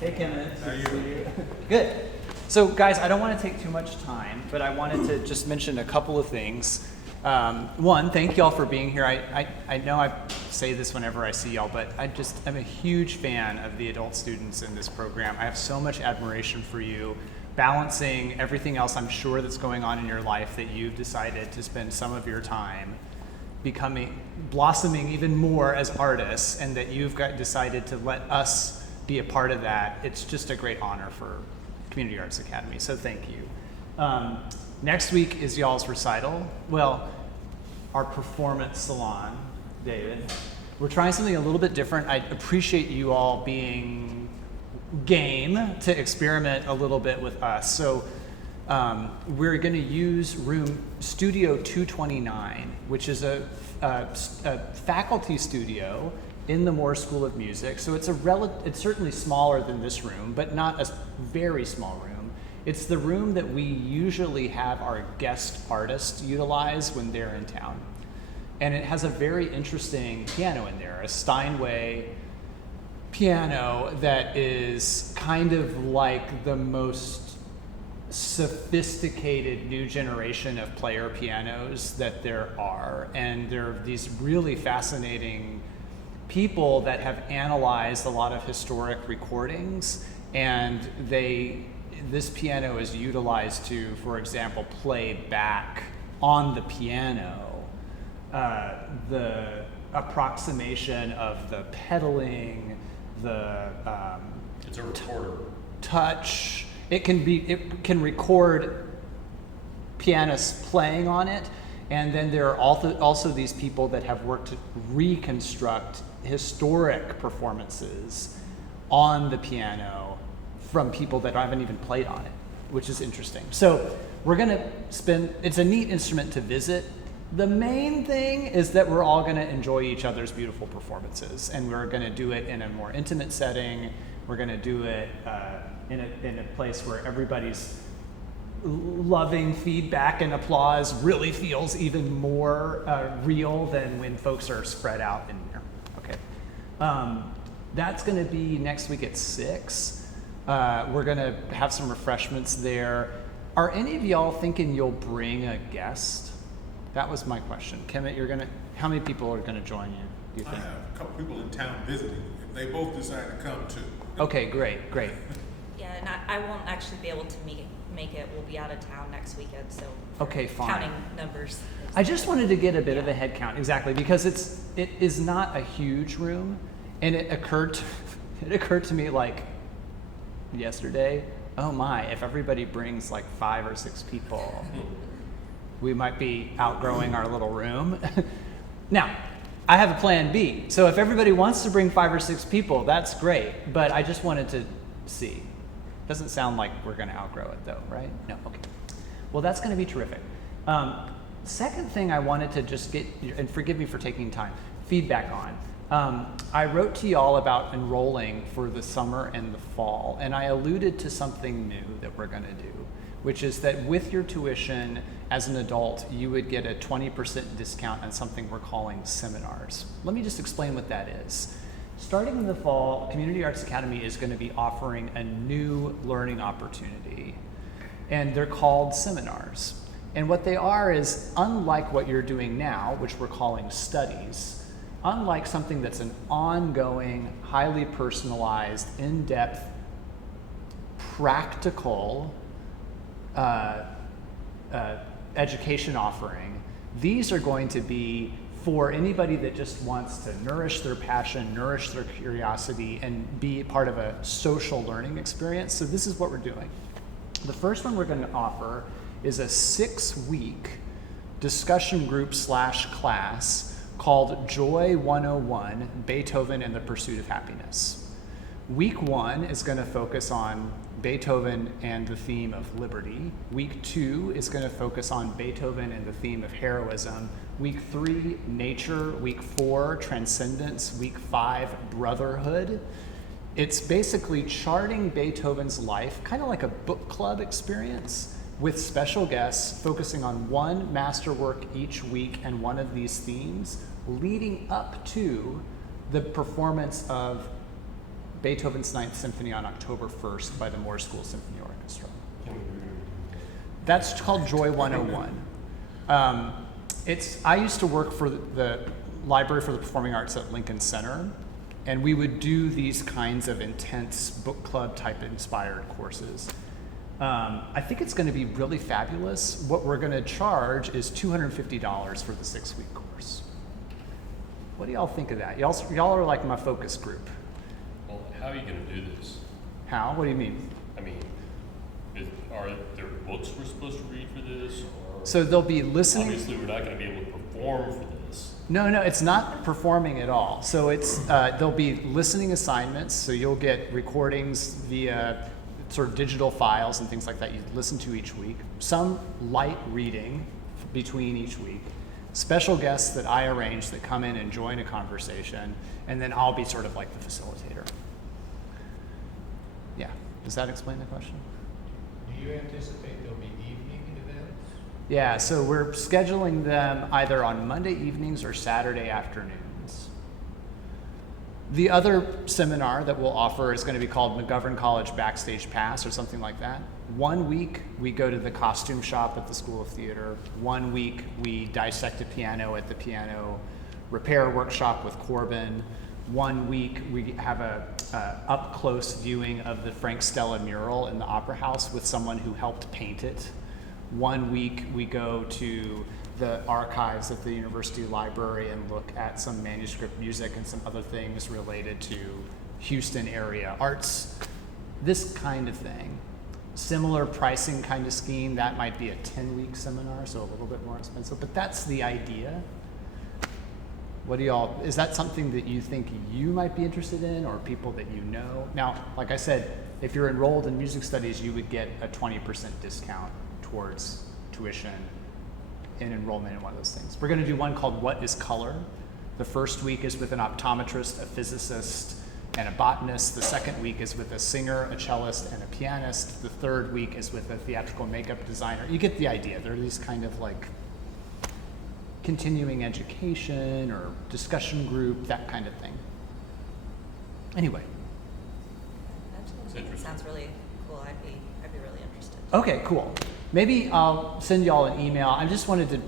Hey, Kevin. How are you? Good. So, guys, I don't want to take too much time, but I wanted to just mention a couple of things. One, thank y'all for being here. I know I say this whenever I see y'all, but I'm a huge fan of the adult students in this program. I have so much admiration for you, balancing everything else I'm sure that's going on in your life, that you've decided to spend some of your time blossoming even more as artists, and that you've decided to let us be a part of that. It's just a great honor for Community Arts Academy, so thank you. Next week is y'all's recital. Well, our performance salon, David. We're trying something a little bit different. I appreciate you all being game to experiment a little bit with us. So we're going to use Studio 229, which is a faculty studio in the Moore School of Music. So it's certainly smaller than this room, but not a very small room. It's the room that we usually have our guest artists utilize when they're in town. And it has a very interesting piano in there, a Steinway piano that is kind of like the most sophisticated new generation of player pianos that there are. And there are these really fascinating people that have analyzed a lot of historic recordings, and this piano is utilized to, for example, play back on the piano the approximation of the pedaling, it's a recorder. Touch. It can record pianists playing on it, and then there are also these people that have worked to reconstruct historic performances on the piano from people that haven't even played on it, which is interesting. So we're gonna it's a neat instrument to visit. The main thing is that we're all gonna enjoy each other's beautiful performances, and we're gonna do it in a more intimate setting. We're gonna do it in a place where everybody's loving feedback and applause really feels even more real than when folks are spread out in there. Okay, that's going to be next week at 6. We're going to have some refreshments there. Are any of y'all thinking you'll bring a guest? That was my question. Kemet, how many people are going to join you, do you think? I have a couple people in town visiting. If they both decide to come too. Okay, great. Yeah, and I won't actually be able to make it. We'll be out of town next weekend, so okay, fine. Counting numbers. I just wanted to get a bit of a head count, exactly, because it is not a huge room, and it occurred to me like yesterday, oh my, if everybody brings like 5 or 6 people, we might be outgrowing our little room. Now, I have a plan B, so if everybody wants to bring 5 or 6 people, that's great, but I just wanted to see. Doesn't sound like we're going to outgrow it though, right? No, okay. Well, that's going to be terrific. Second thing I wanted to just get, and forgive me for taking time, feedback on. I wrote to y'all about enrolling for the summer and the fall, and I alluded to something new that we're going to do, which is that with your tuition as an adult, you would get a 20% discount on something we're calling seminars. Let me just explain what that is. Starting in the fall, Community Arts Academy is going to be offering a new learning opportunity, and they're called seminars. And what they are is, unlike what you're doing now, which we're calling studies, unlike something that's an ongoing, highly personalized, in-depth, practical education offering, these are going to be for anybody that just wants to nourish their passion, nourish their curiosity, and be part of a social learning experience. So this is what we're doing. The first one we're going to offer is a 6-week discussion group / class called Joy 101, Beethoven and the Pursuit of Happiness. Week 1 is going to focus on Beethoven and the theme of liberty. Week 2 is going to focus on Beethoven and the theme of heroism. Week 3, nature. Week 4, transcendence. Week 5, brotherhood. It's basically charting Beethoven's life, kind of like a book club experience, with special guests focusing on one masterwork each week and one of these themes, leading up to the performance of Beethoven's Ninth Symphony on October 1st by the Moore School Symphony Orchestra. Can we remove That's called Joy 101. I used to work for the Library for the Performing Arts at Lincoln Center, and we would do these kinds of intense book club type inspired courses. I think it's going to be really fabulous. What we're going to charge is $250 for the 6-week course. What do y'all think of that? Y'all are like my focus group. Well, how are you going to do this? How? What do you mean? I mean, are there books we're supposed to read for this? Or So they'll be listening. obviously, we're not going to be able to perform for this. No, it's not performing at all. So it's there'll be listening assignments. So you'll get recordings via sort of digital files and things like that you listen to each week. Some light reading between each week. Special guests that I arrange that come in and join a conversation, and then I'll be sort of like the facilitator. Yeah, does that explain the question? Do you anticipate there'll be evening events? Yeah, so we're scheduling them either on Monday evenings or Saturday afternoons. The other seminar that we'll offer is going to be called McGovern College Backstage Pass or something like that. 1 week we go to the costume shop at the School of Theater. 1 week we dissect a piano at the piano repair workshop with Corbin. 1 week we have a up close viewing of the Frank Stella mural in the Opera House with someone who helped paint it. 1 week we go to the archives at the University Library and look at some manuscript music and some other things related to Houston area arts, this kind of thing. Similar pricing kind of scheme, that might be a 10-week seminar, so a little bit more expensive, but that's the idea. What do y'all, is that something that you think you might be interested in or people that you know? Now, like I said, if you're enrolled in music studies, you would get a 20% discount towards tuition in enrollment in one of those things. We're going to do one called What is Color? The first week is with an optometrist, a physicist, and a botanist. The second week is with a singer, a cellist, and a pianist. The third week is with a theatrical makeup designer. You get the idea. They're these kind of like continuing education or discussion group, that kind of thing. Anyway. That sounds really cool. I'd be really interested. Okay, cool. Maybe I'll send y'all an email. I just wanted to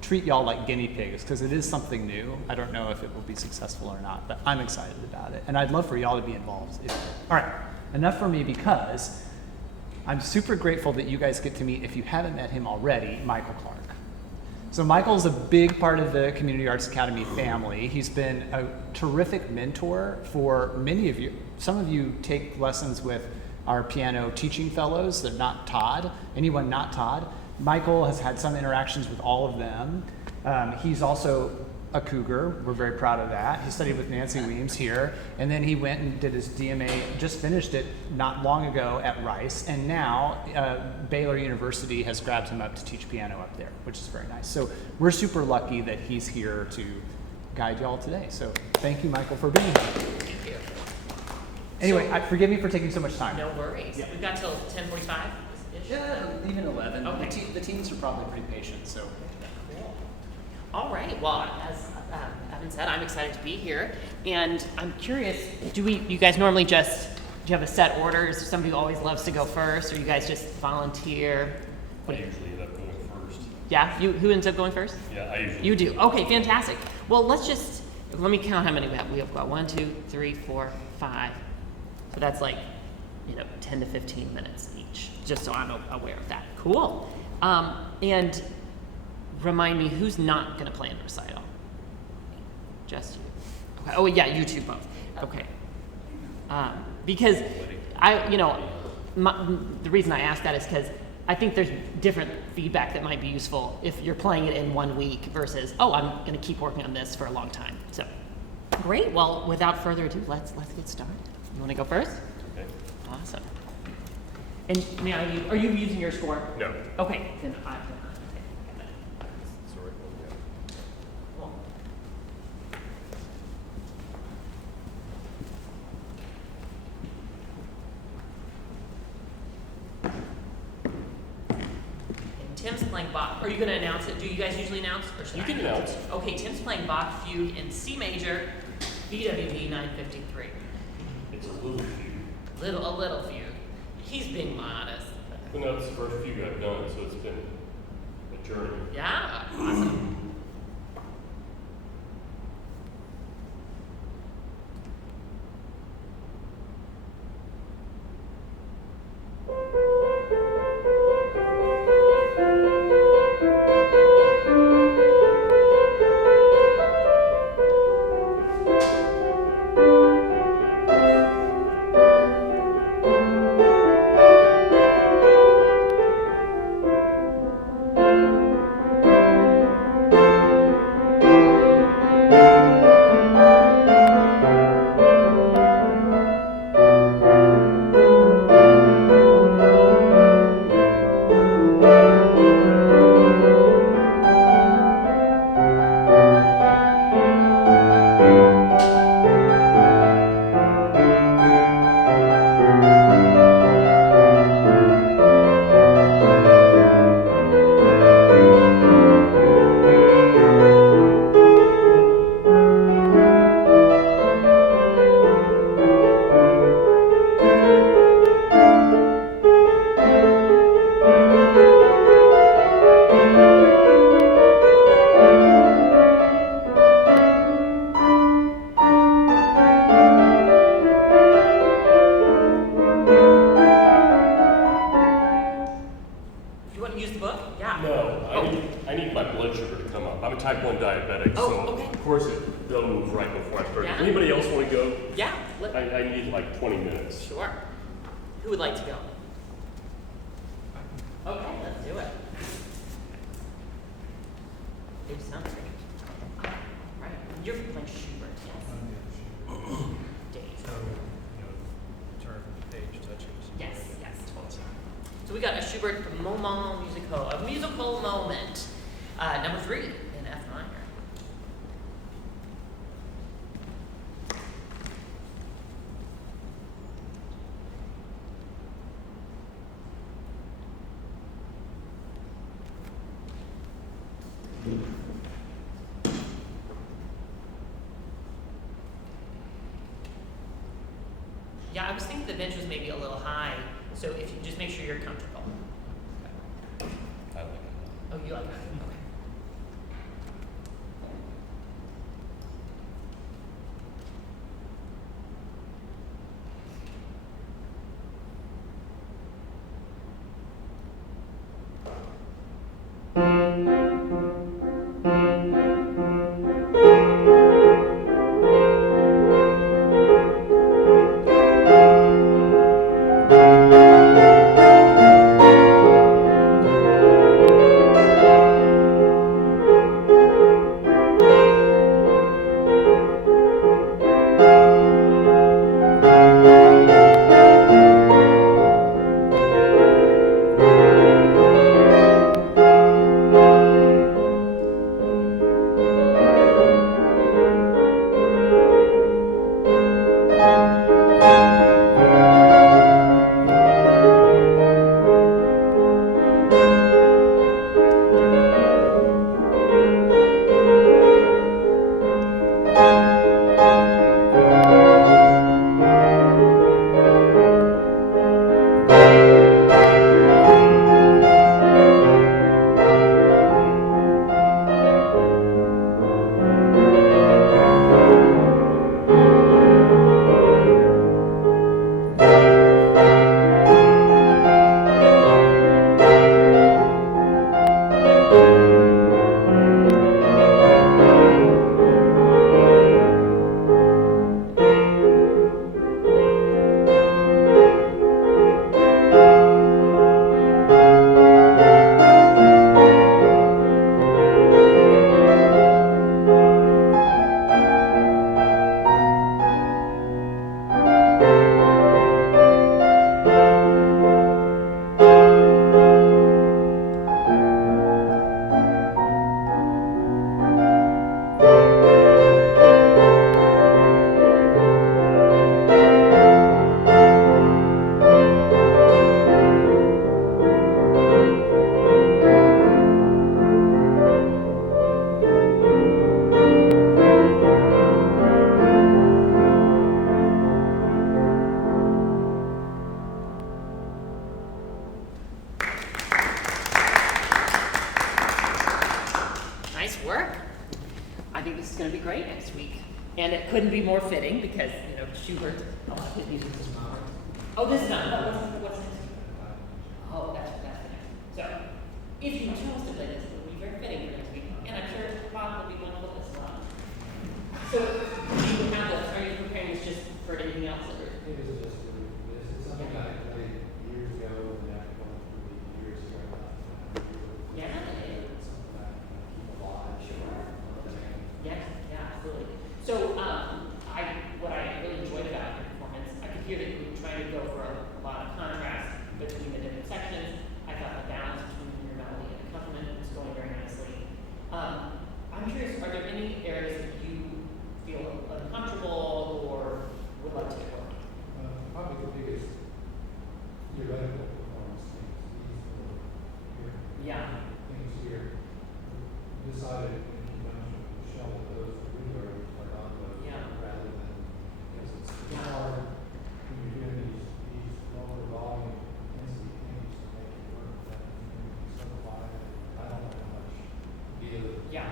treat y'all like guinea pigs because it is something new. I don't know if it will be successful or not, but I'm excited about it. And I'd love for y'all to be involved. All right, enough for me because I'm super grateful that you guys get to meet, if you haven't met him already, Michael Clark. So Michael's a big part of the Community Arts Academy family. He's been a terrific mentor for many of you. Some of you take lessons with our piano teaching fellows. They're not Todd. Anyone not Todd? Michael has had some interactions with all of them. He's also a Cougar. We're very proud of that. He studied with Nancy Weems here, and then he went and did his DMA, just finished it not long ago at Rice, and now Baylor University has grabbed him up to teach piano up there, which is very nice. So we're super lucky that he's here to guide y'all today. So thank you, Michael, for being here. Thank you. Anyway, So- forgive me for taking so much time. No worries. Yeah. We've got till 10:45. Yeah, even 11. Okay. The teens are probably pretty patient, so. Cool. All right. Well, as Evan said, I'm excited to be here, and I'm curious. You guys normally do you have a set order? Is there somebody who always loves to go first, or you guys just volunteer? I usually end up going first. Yeah. Who ends up going first? Yeah, I usually. You do. Okay. Fantastic. Well, let me count how many we have. We have got 1, 2, 3, 4, 5. So that's like, 10 to 15 minutes each, just so I'm aware of that. Cool. And remind me, who's not going to play in the recital? Just you. Okay. Oh, yeah, you two both. Okay. Because the reason I ask that is because I think there's different feedback that might be useful if you're playing it in 1 week versus, I'm going to keep working on this for a long time. So, great. Well, without further ado, let's get started. You want to go first? Okay. Awesome. And are you using your score? No. Okay, then I Sorry. Cool. And Tim's playing Bach. Are you going to announce it? Do you guys usually announce? Or should You I can announce. Okay, Tim's playing Bach Fugue in C major, BWV 953. It's a little a little few. He's being modest. Well, no, it's the first few I've done, so it's been a journey. Yeah, awesome. You want to use the book? Yeah. No, Oh. I need my blood sugar to come up. I'm a type 1 diabetic, Oh, so okay. of course they'll move right before I start. Yeah. Does anybody else want to go? Yeah. I need like 20 minutes. Sure. Who would like to go? Okay, let's do it. It sounds great. Right. You're playing Schubert, yes. Dave. So, turn page touches. Yes, yes, totally. So we got a Schubert moment musical, a musical moment, number 3 in F minor. Yeah, I was thinking the bench was maybe a little high, so if you just make sure you're comfortable. I like it. Oh, you like that? Okay. think this is going to be great next week. And it couldn't be more fitting because, you know, Schubert, a lot of his music is modern. Oh, this is not. What's next? Oh, that's next. So, if you chose to play this, it would be very fitting for next week. And I'm sure Bob will be wonderful as well. So, do you have this? Are you preparing this just for anything else? Or? It was just for this. It's something I played years ago and I've gone through the years ago. Yeah. It's something I keep alive. Sure. Yeah, absolutely. So, what I really enjoyed about your performance, I could hear that you were trying to go for a lot of contrast between the different sections. I thought the balance between your melody and accompaniment was going very nicely. I'm curious, are there any areas that you feel uncomfortable or would like to get work on? Probably the biggest theoretical performance things. These Yeah. things here. Decided in conjunction with Michelle that those really are not those Yeah. rather than because it's Yeah. hard when you're doing these lower volume intensity things to make it work that so wide. I don't know how much give. Yeah.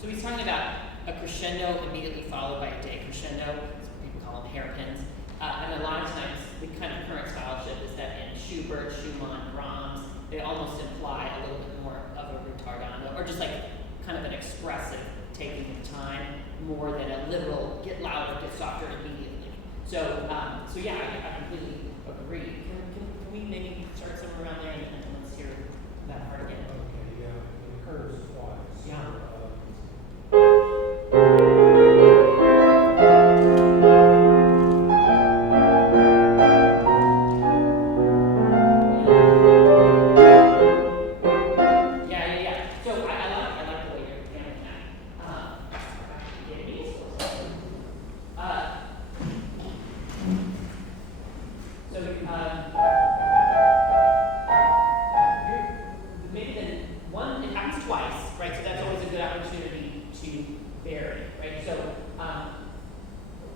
So he's talking about a crescendo immediately followed by a decrescendo. People call them hairpins. And a lot of times, the kind of current scholarship is that in Schubert, Schumann, Brahms, they almost imply a little bit more of a ritardando, or just like kind of an expressive taking of time more than a literal get louder, get softer immediately. So yeah, I completely agree. Can we maybe start somewhere around there and let's hear that part again? Okay, yeah, it occurs twice. Yeah. Yeah. So I like the way you're handling that. Yeah, me as well. So maybe then one, it happens twice, right? So that's always a good opportunity to vary, right? So I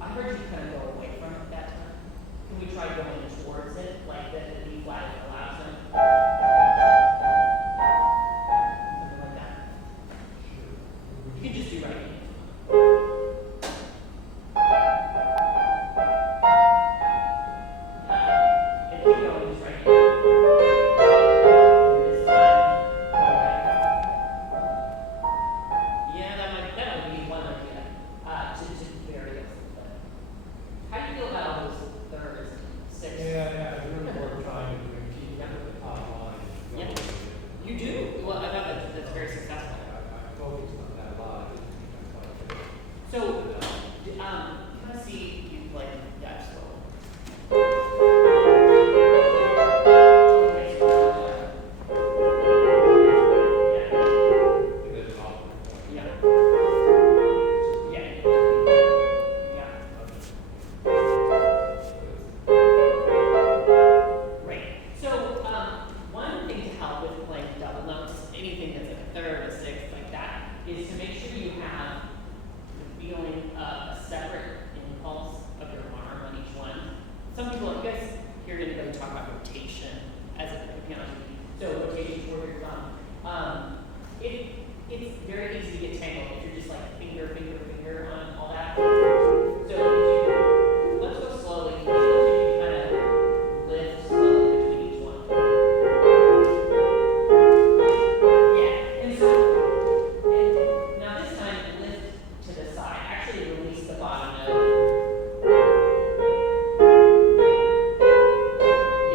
heard you kind of go away from it that time. Can we try going towards it, like that the B flat allows them? Something like that. You can just do right here. And keep going just right here. This time, okay. Yeah, that might be one idea. To vary it a little bit. How do you feel about all those thirds, sixths? Yeah, I really work trying to keep the top line. Yeah. going. You do? Well, I thought that's very successful. I focused on that a lot. I didn't think I quite did. So, can I see you like that slow? Okay, so, And then off. yeah. Yeah. Yeah. Great. So, one thing to help with playing double notes, anything that's like a third, a sixth, like that, is to make sure you have the feeling of a separate impulse of your arm on each one. Some people, you guys hear anybody talk about rotation as a piano. So rotation toward your thumb. It's very easy to get tangled if you're just like finger on all that. So let's go slowly. If you kind of lift slowly between each one. Yeah. And now this time lift to the side. Actually release the bottom note.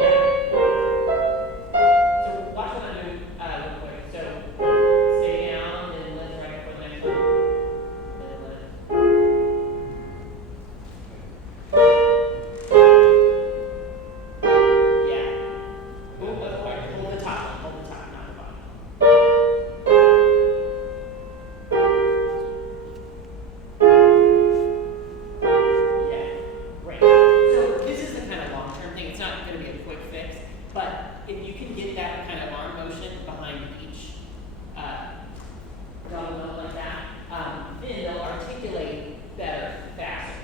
Yeah. So watch what I do real quick. So stay down, then lift right before the next one. Then lift. Yeah. Hold the top, not the bottom. Yeah, great. So this is the kind of long-term thing. It's not going to be a quick fix, but if you can get that kind of arm motion behind each double note like that, then they'll articulate better, faster.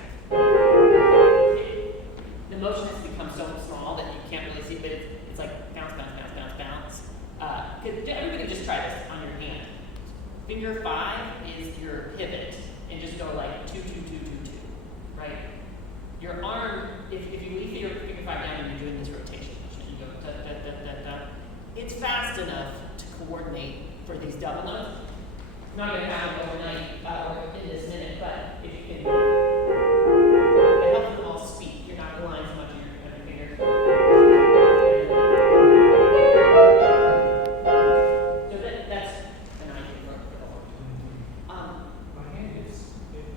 The motion has become so small that you can't really see, but it's like bounce, bounce, bounce, bounce, bounce. Everybody just try this on your hand. Finger 5 is your pivot, and just go like 2, 2, 2, 2, 2, right? Your arm, if you leave your finger 5 down and you're doing this rotation, you go da, da, da, da, da, it's fast enough to coordinate for these double notes. I'm not going to have it overnight or in this minute, but if you can, it helps them all speak. You're not relying so much on your fingers. So that's an idea for the horn. My hand is,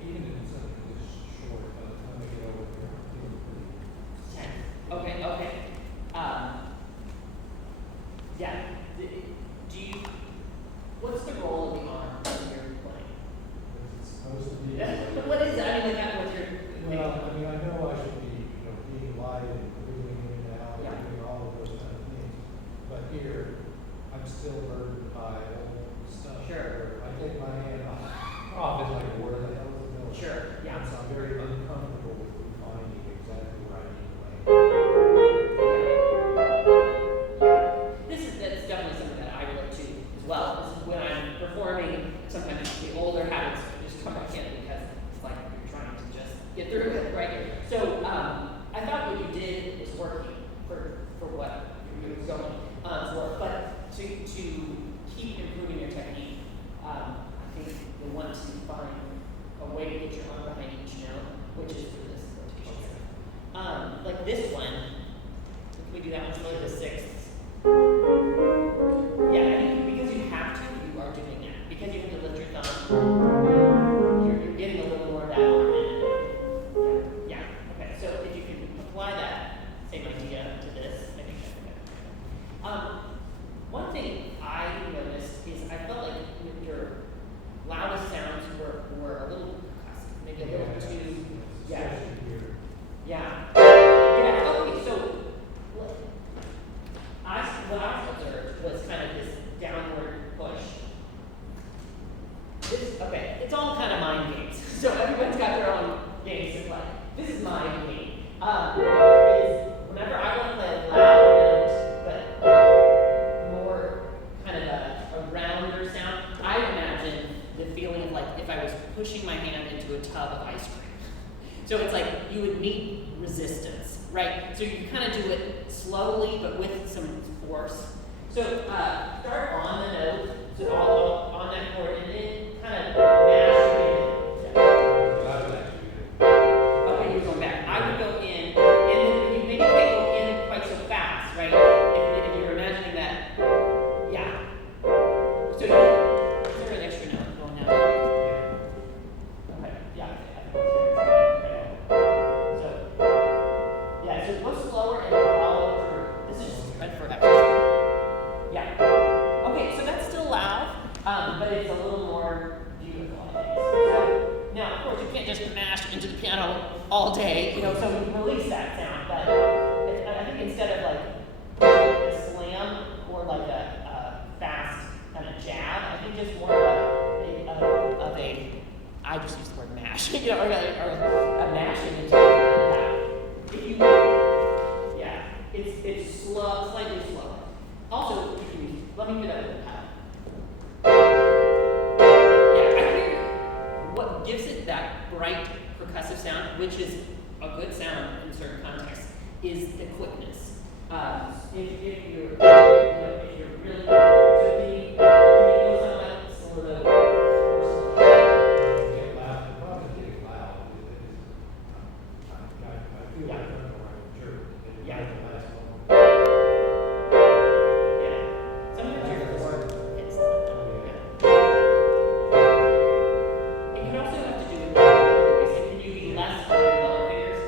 even if it's something this short, by the time I get over there, I'm feeling pretty. 10. Okay. Yeah. Do you? What's the role of the arm when you're playing? It's supposed to be. What is that? I mean, like, what's your? Well, I mean, I know I should be, being light and wiggling in and out, Yeah. and doing all of those kind of things. But here, I'm still burdened by old stuff. Sure. Where I take my hand off, it's like, where the hell is the middle? Sure, yeah. So I'm very uncomfortable with finding exactly where I need to lay. That's definitely something that I relate to as well. This is when I'm performing, sometimes the older habits just come back in because it's like you're trying to just get through it, right? So I thought what you did was working for what you were going for, but to keep improving your technique, I think you'll want to find a way to get your arm behind each note, which is for this rotation. Like this one, can we do that one slowly, the 6th? Yeah, I think because you have to, you are doing that. Because you have to lift your thumb, you're getting a little more of that arm in. Yeah. Okay, so if you can apply that same idea to this, I think that's good. One thing I noticed is I felt like your loudest sounds were a little percussive, maybe a little too, yeah. Especially here. Yeah. Yeah, okay, so what I observed was kind of this downward push. Okay, it's all kind of mind games. So everyone's got their own games to play. This is my game. Is whenever I want to play a loud note, but more kind of a rounder sound, I imagine the feeling of like if I was pushing my hand into a tub of ice cream. So it's like you would meet resistance, right? So you kind of do it slowly, but with some force. So start on the note, so all on that chord, and then kind of mash your hand. That was actually good. Okay, you're going back. I would go in, and then you maybe can't go in quite so fast, right? If you're imagining that, yeah. So is there an extra note going down? Okay, yeah. So go slower and follow through. This is just meant for exercise. Yeah. Okay, so that's still loud, but it's a little more beautiful, I think. So, now, of course, you can't just mash into the piano all day, so you release that sound. But I think instead of like a slam or like a fast kind of jab, I think just more of a I just use the word mash, or a mashing into that. If you, yeah, it's slow, slightly slower. Also, you can let me get up with the pedal. Yeah, I hear what gives it that bright percussive sound, which is a good sound in certain contexts, is the quickness. If you're really, so can you do something like this a little bit more slow? Get loud. The problem is getting loud. I feel like I'm around jerk. Yeah. The last one. Yeah. Sometimes your chord hits the and you also have to do it. Can you be less on your lower fingers?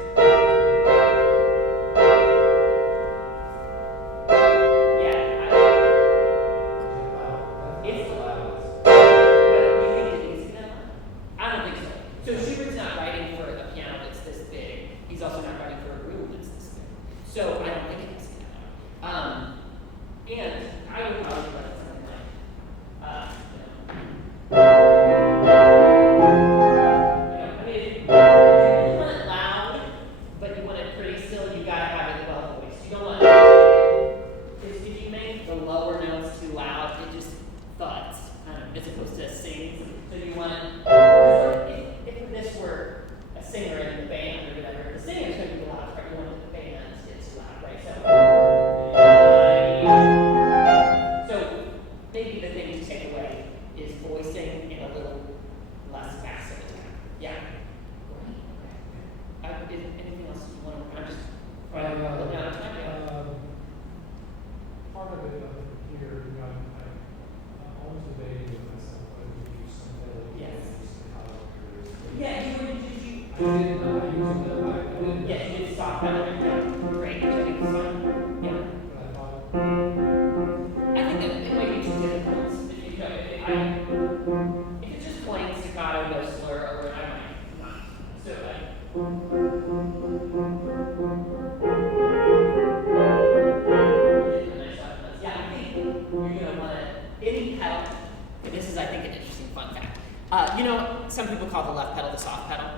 some people call the left pedal the soft pedal.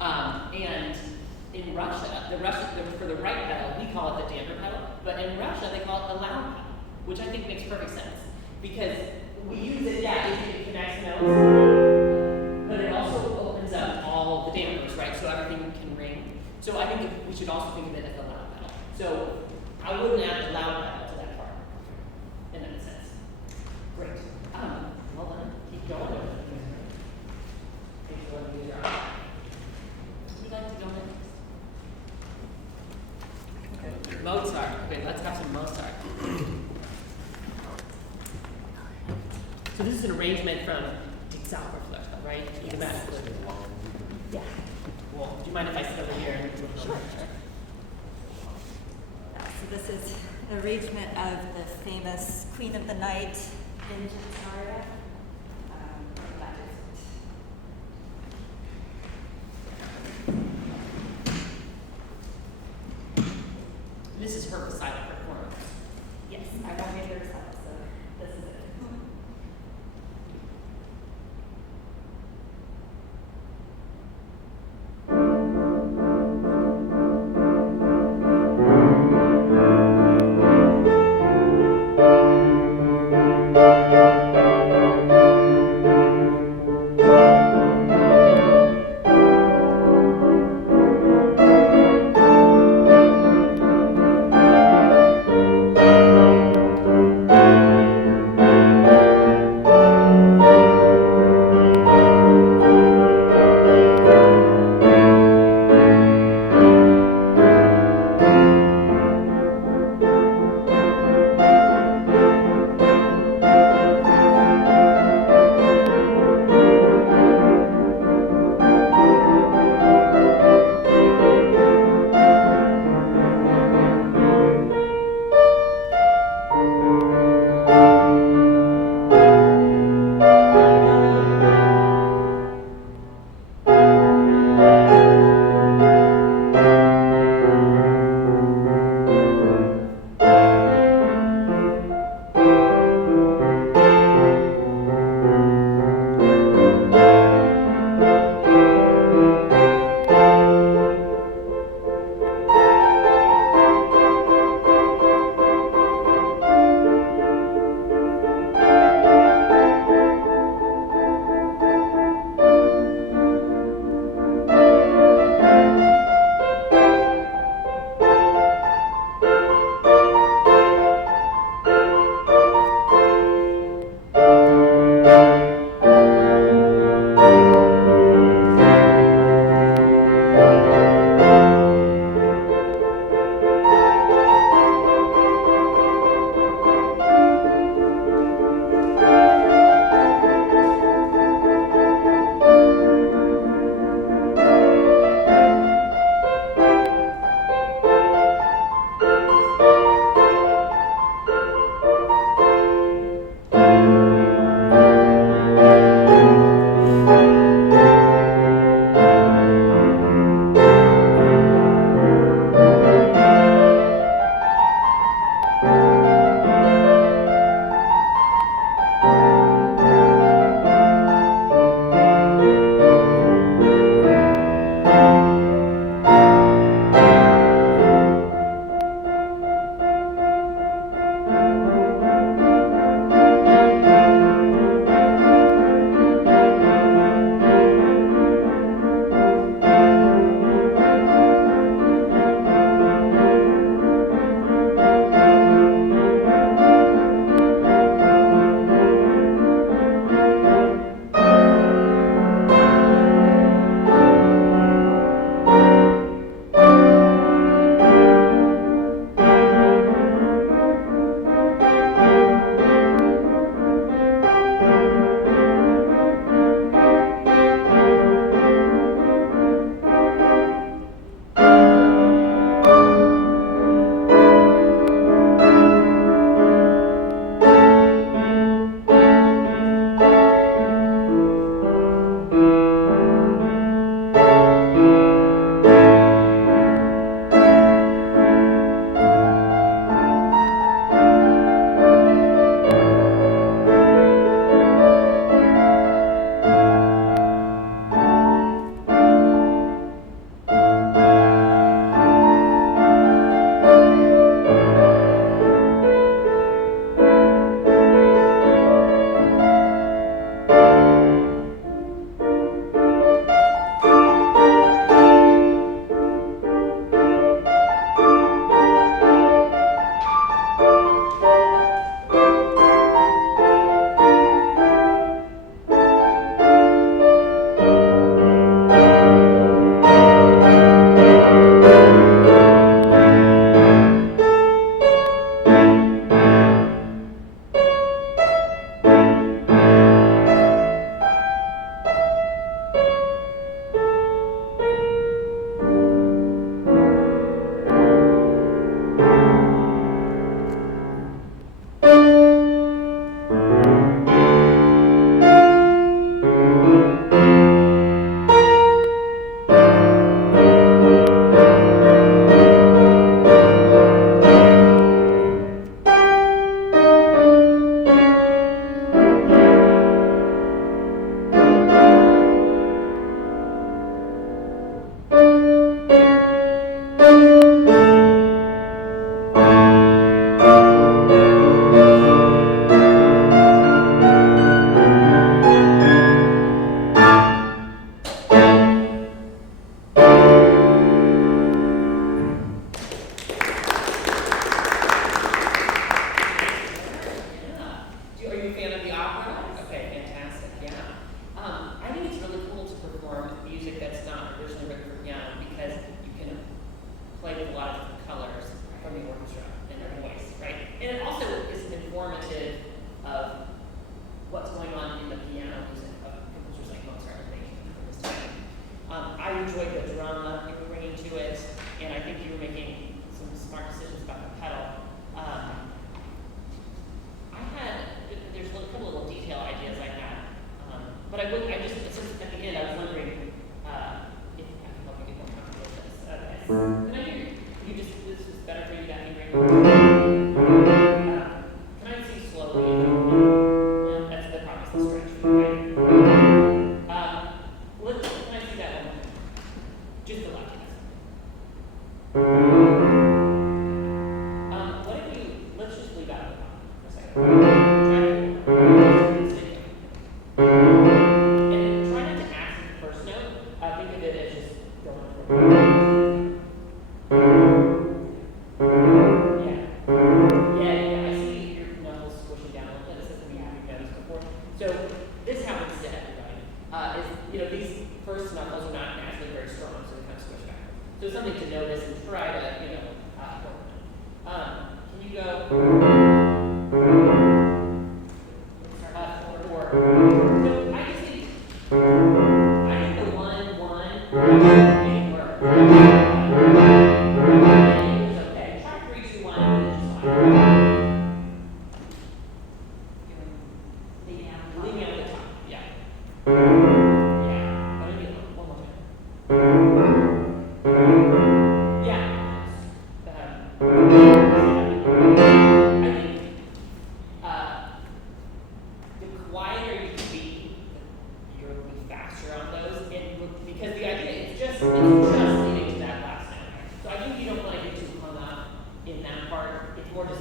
And in Russia, for the right pedal, we call it the damper pedal, but in Russia, they call it the loud pedal, which I think makes perfect sense. Because we use it, it connects notes, but it also opens up all the dampers, right? So everything can ring. So I think we should also think of it as the loud pedal. So I wouldn't add the loud pedal to that part, in that sense. Great. Well done. Keep going. Keep going. Good job. Who'd like to go next? Okay. Mozart. Okay, let's have some Mozart. So this is an arrangement from Die Zauberflöte, right? Yes. Yeah. Well, do you mind if I sit over here and do a little bit? So this is an arrangement of the famous Queen of the Night Vengeance aria. From Majestic. This is her silent performance. Yes, I won't make her silent, so this is it.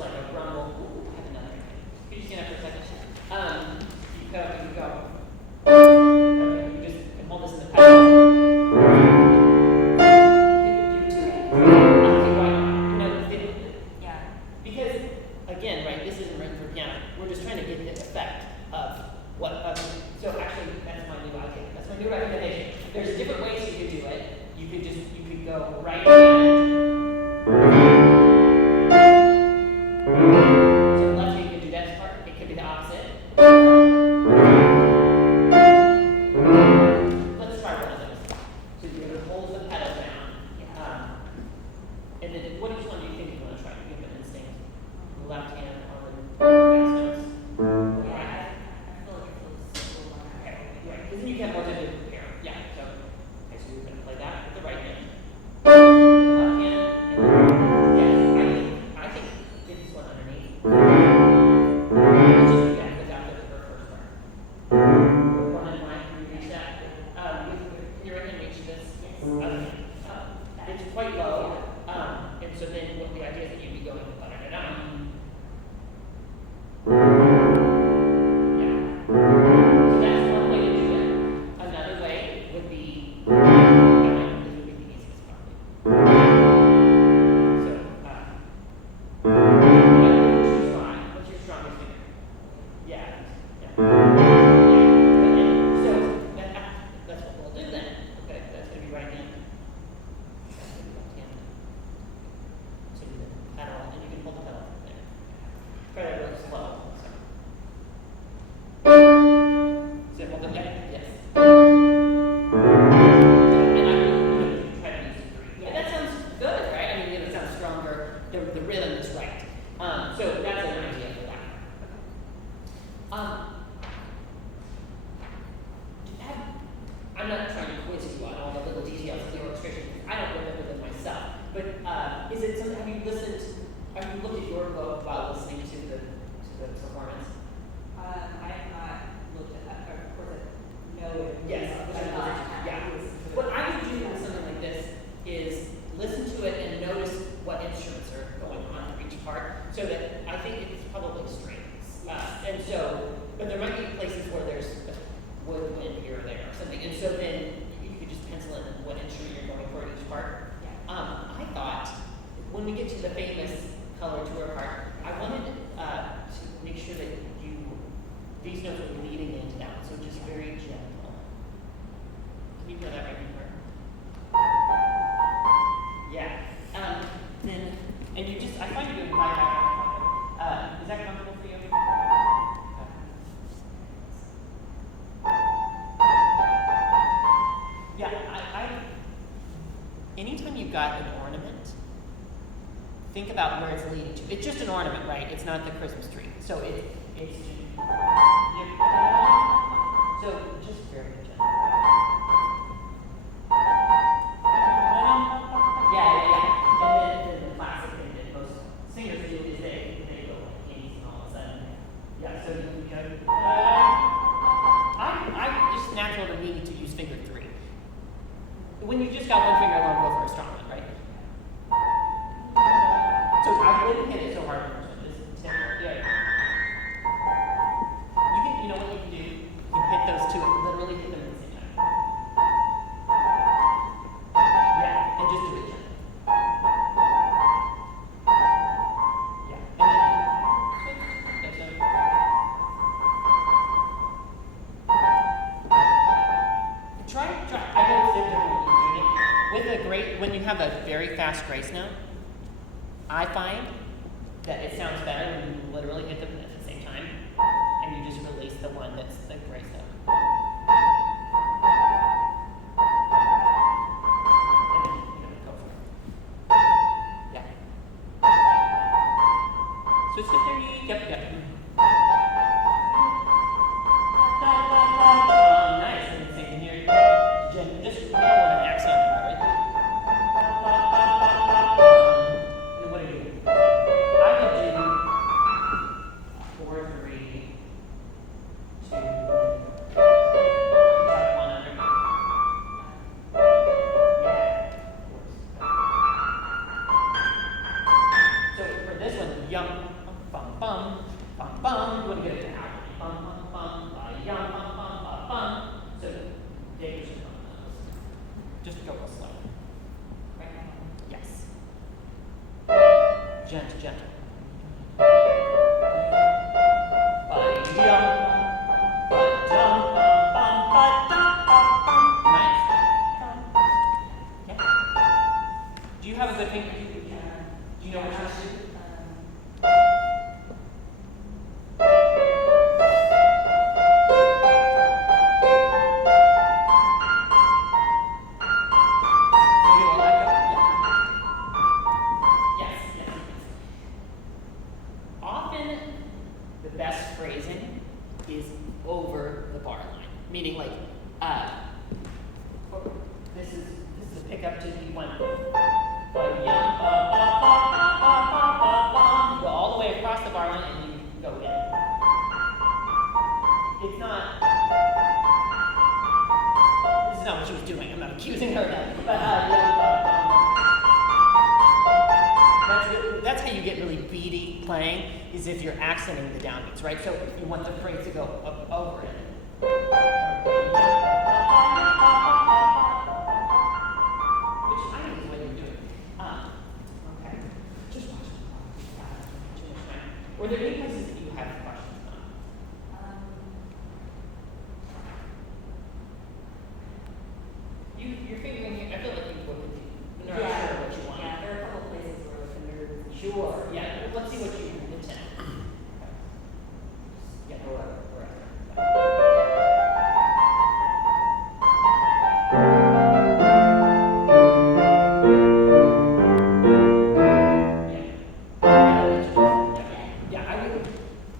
like a rumble. Ooh, I have another idea. Could you stand up for a second? You go. Okay, you just hold this in the pedal. You do it. Okay, why not? You know, Yeah. because, again, right, this isn't written for piano. We're just trying to get the effect of what, so actually, that's my new idea. That's my new recommendation. There's different ways you could do it. You could go right hand. So left hand could do that part. It could be the opposite. Let's try one of those. So you're going to hold the pedal down. And then what each one do you think you want to try to give an instinct? Left hand on the fast notes. Yeah, I feel like it feels a little longer. Okay, right. Because then you can have more time to prepare. Yeah. So, okay, so we're going to play that with the right hand. Left hand. And yes, I think get this one underneath. Let's just do that without the first part. One and one. Can you reach that? Can your right hand reach this? Yes. Okay. It's quite low. And so then what the idea is that you'd be going da-da-da-da. Yeah. So that's one way to do it. Another way would be, this would be the easiest probably. So, choose fine. What's your strongest finger? Yeah. Yeah. So that's what we'll do then. Okay, that's gonna be right hand. That's gonna be left hand. So you can pedal, and you can hold the pedal from there. Try that real slow. So hold it, yes. And I try to use three. Yeah, that sounds good, right? I mean, it sounds stronger. The rhythm is right. So that's an idea for that. I'm not trying to quiz you on all the little details of the orchestration. I don't remember them myself. But is it something? Have you looked at your book while listening to the performance? I have not looked at that. Of course, I know it. Yes. Yeah. What I would do with something like this is listen to it and notice what instruments are going on for each part. So that I think it's probably strings. And so, but there might be places where there's a woodwind here or there or something. And so then you could just pencil in what instrument you're going for at each part. I thought when we get to the famous color tour part, I wanted to make sure that these notes were leading into that one, so just very gentle. Can you hear that right in here? Yeah. Then, and you just, I find you doing five back. Is that comfortable for you? Yeah, anytime you've got an ornament, think about where it's leading to. It's just an ornament, right? It's not the Christmas tree. So it's just, so just very gentle. Yeah. And then the classic thing that most singers do is they go like keys and all of a sudden. Yeah, so you go. It's natural to me to use finger three. When you just got one finger alone, go for a strong one, right? So I wouldn't hit it so hard. Just yeah. You know what you can do? You can hit those two, literally hit them at the same time. Yeah, and just do it gently. Yeah, and then try. I know it's different when you're doing it. With a great, when you have a very fast grace note, I find that it sounds better when you literally hit them at the same time, and you just release the one that's the grace note. And then, go for it. Yeah. So it's just very, yep. Nice, and then same here. Just, you don't want an accent on that, right? And then what do you do? I would do 4, 3, 2, you tap one under. Yeah, of course. So for this one, bum bum. You want to get it down. Bum bum bum, ba yum bum bum ba bum. So fingers are on those. Just go real slow. Right. Yes. Gentle, gentle. Do you have a good finger? Do you know what you're doing? Often, the best phrasing is over the bar line, meaning like, this is a pickup to the one. You go all the way across the bar line and you go in. It's not. This is not what she was doing. I'm not accusing her of that, but that's how you get really beady playing, is if you're accenting the downbeats, right? So you want the phrase to go up over it. Which I think is what you're doing. Okay. Just watch the clock. Too much time. Were there any places that you had questions on? You're figuring here, I feel like you've worked with you. You're not sure what you want. Yeah, there are a couple places where the fingers. Sure, yeah. Let's see what you intend. Yeah, go right. Yeah, I would.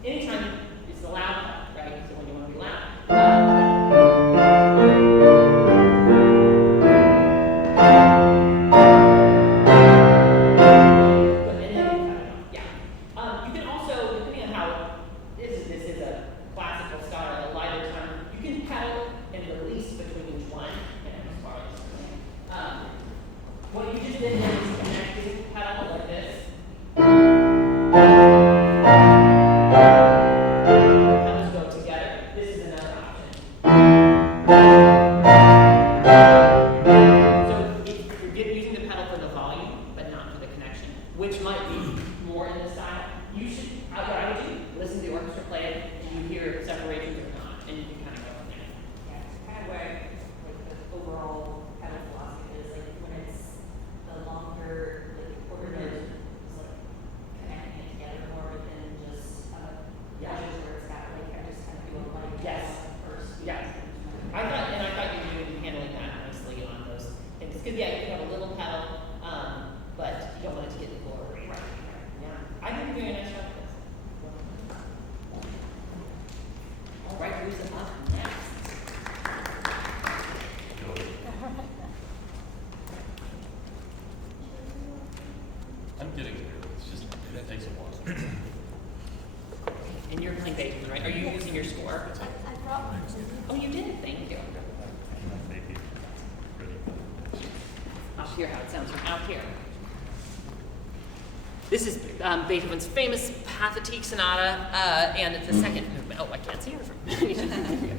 Anytime it's a loud cut, right? So when you want to be loud. You can also, depending on how this is a classical style, a lighter time, you can pedal and release between each one. And as far as what you just did is connect this pedal like this. Pedals go together. This is another option. So if you're using the pedal for the volume, but not for the connection, which might be more in this style, you should, what I would do, listen to the orchestra play it, and you hear separations or not, and you can kind of go from there. Yeah, it's kind of where like the overall kind of philosophy is, like when it's the longer like quarter note, it's like connecting it together more than just measures where it's got like I just kind of do a light Yes. first. Yeah. I thought you were handling that nicely on those things. Because, yeah, you can have a little pedal, but you don't want it to get the floor. Right. Yeah. I think you're doing a nice job with this. All right, who's up next? I'm getting there. It's just, it takes a while. And you're playing Beethoven, right? Are you using your score? I brought one. Oh, you did? Thank you. Maybe ready. I'll hear how it sounds from out here. This is Beethoven's famous Pathetique Sonata, and it's the second movement. Oh, I can't see her from here.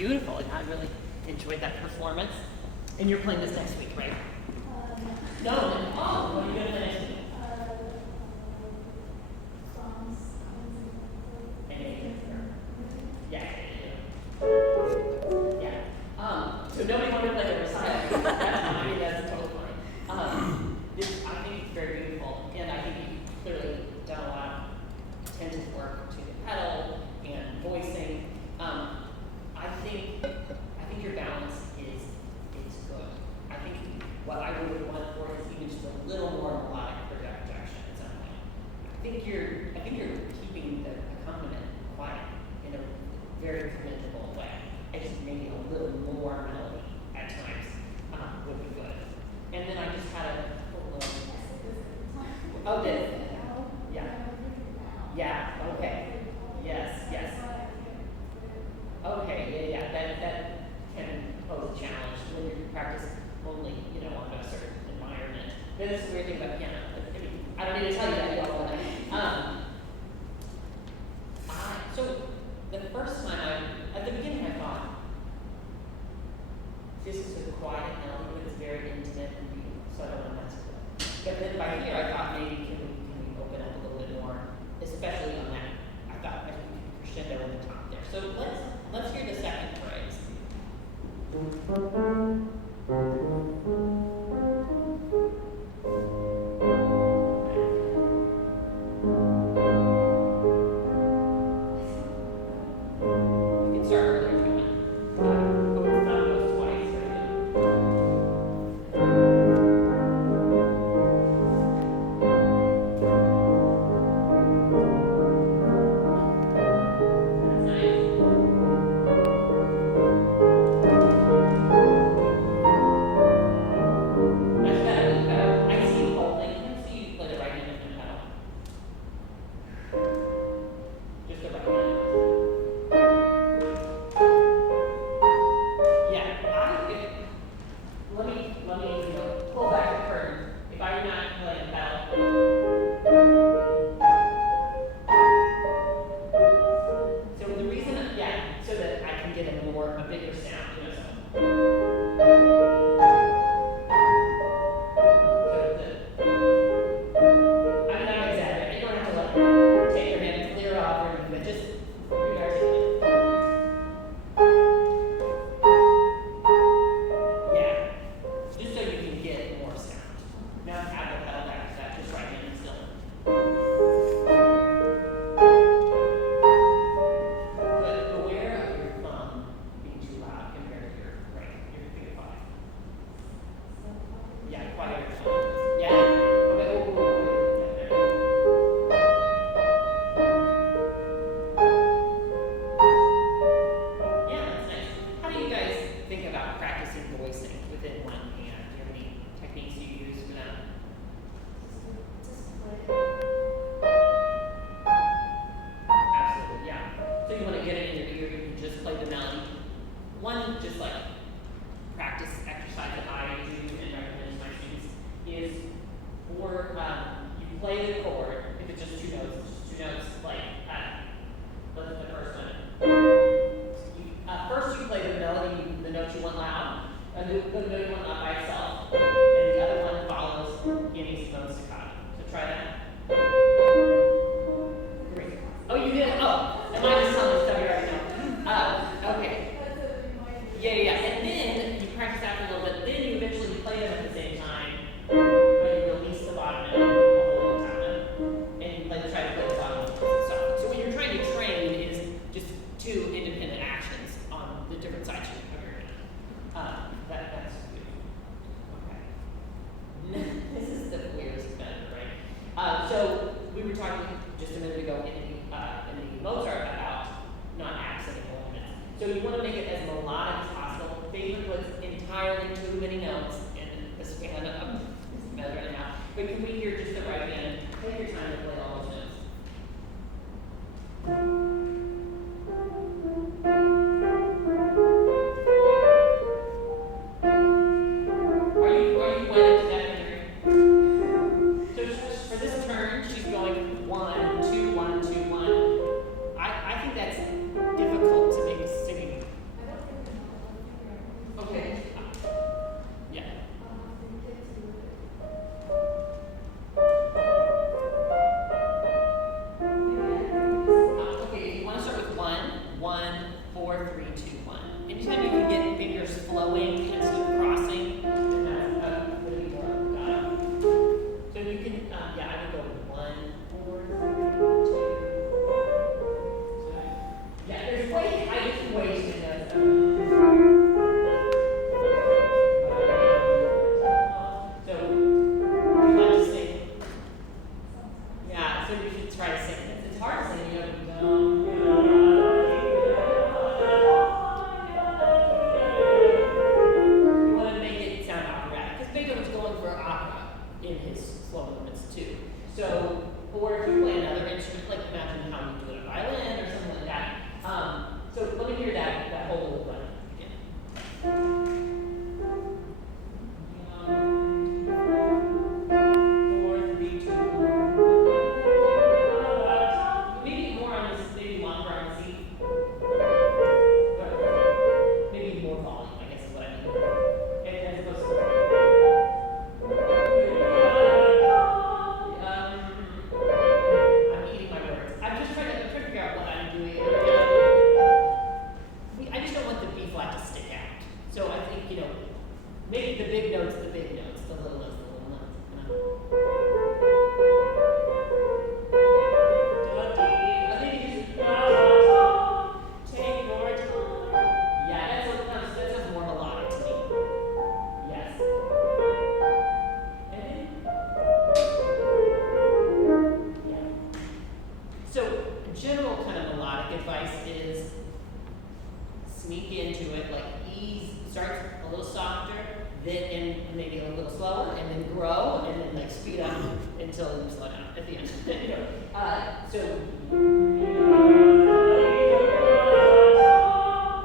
beautiful. I really enjoyed that performance. And you're playing this next week, right? No. Oh, what are you going to play next week? Yeah. Yeah. So nobody wanted to play the recital. That's totally fine. This, I think it's very beautiful, and I think you've clearly done a lot of attentive work to the pedal and voicing. I think your balance is good. I think what I would want for is even just a little more melodic projection at some point. I think you're keeping the accompaniment quiet in a very commendable way. I just maybe a little more melody at times would be good. And then I just had a little. Oh, did it? Yeah. Yeah. Okay. Yes. Okay. Yeah. That can pose a challenge when you practice only, on a certain environment. But this is the weird thing about piano. I don't need to tell you that, y'all. So the first time at the beginning I thought, this is a quiet melody, but it's very intimate and beautiful, so I don't want to mess with it. But then by here I thought maybe can we open up a little bit more, especially on that. I thought I could crescendo in the top there. So let's hear the second phrase. You can start earlier if you want. Go with the thumb goes twice. That's nice. That's better. I see you holding. I see you play the right hand and pedal. Just the right hand. Let me pull back the curtain. If I were not playing pedal. So the reason, so that I can get a bigger sound, so. I'm exaggerating. You don't have to take your hand and clear off or anything, but just re-articulate. Yeah. Just so you can get more sound. Now add the pedal back to that, just right hand still. But beware of your thumb being too loud compared to your finger five. Yeah, quiet your thumb. Yeah. Okay. Yeah, that's nice. How do you guys think about practicing voicing within one hand? Do you have any techniques you use for that? Absolutely, yeah. So you want to get it in your ear, you can just play the melody. One just like practice exercise that I do and recommend to my students is for you play the chord, if it's just two notes, like the first one. First you play the melody, the note you want loud, and the note you want loud by itself, and the other one follows in each tone staccato. So try that. Great. Oh, you did? Oh, am I just telling you stuff you already know? Okay. Yeah. And then you practice that a little bit. Then you eventually play them at the same time, but you release the bottom note, hold the top note, and you try to play the bottom note. So what you're trying to train is just two independent actions on the different sides of your hand. That's good. Okay. This is the weirdest method, right? So we were talking just a minute ago in the Mozart about not accenting elements. So you want to make it as melodic as possible. Beethoven puts entirely too many notes in the span of this method right now. But can we hear just the right hand? Take your time to play all those notes. Are you wedded to that fingering? So for this turn, she's going 1, 2, 1, 2, 1. I think that's difficult to make singing. flowing instead of crossing, then that's a little bit more got it. So you can, yeah, I would go 1, 4, 3, 2. So, yeah, there's ways to do that. So, would you like to sing? Yeah, so you should try to sing. It's hard to sing, you know. You want to make it sound operatic, because Beethoven's going for opera in his slow movements too. So, or if you play another instrument, like imagine how you do it on a violin or something like that. So let me hear that whole little run again. 4, 3, 2, 1. Maybe more on this, maybe longer on the C. But maybe more volume, I guess is what I mean. And as opposed to. I'm eating my words. I'm trying to figure out what I'm doing. I just don't want the B flat to stick out. So I think, you know, make the big notes the big notes, the little notes the little notes. I think you just take your time. Yeah, that sounds more melodic to me. Yes. And yeah. So general kind of melodic advice is sneak into it, like ease, starts a little softer, then and maybe a little slower, and then grow, and then like speed up until you slow down at the end. You know,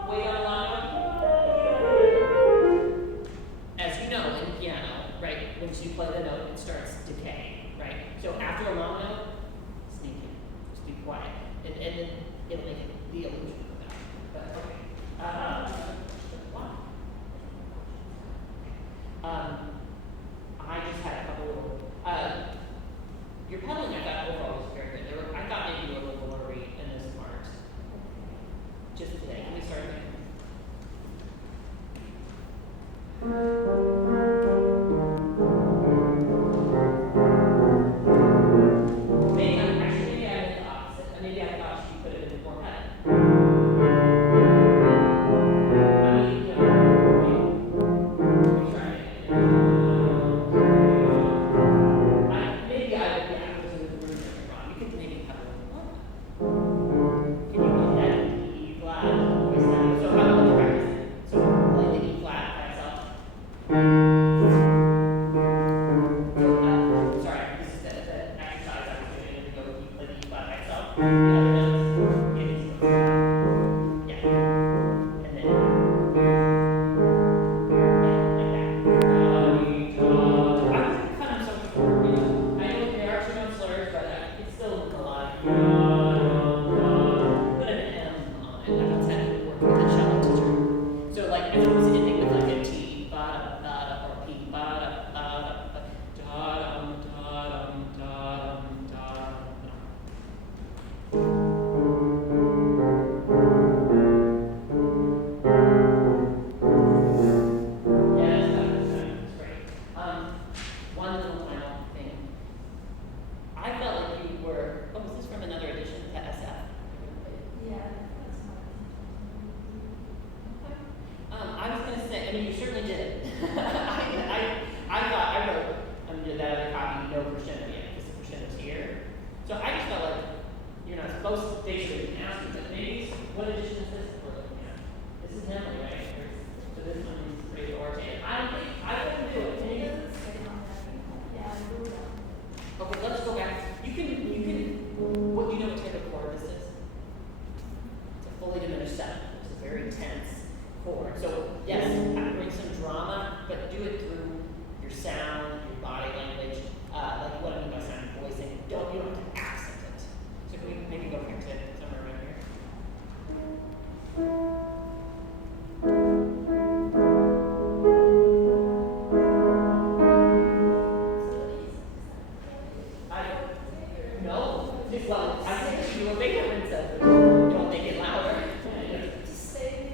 wait on a long note. As you know, in piano, right, once you play the note, it starts decaying, right? So after a long note, sneak in, just be quiet, and then it'll make the illusion of that. But okay. I just had a couple. Your pedaling, I thought overall was very good. I thought maybe you were a little blurry in this part. Just today. Can we start again? Maybe I did the opposite. Maybe I thought she could have been more pedal.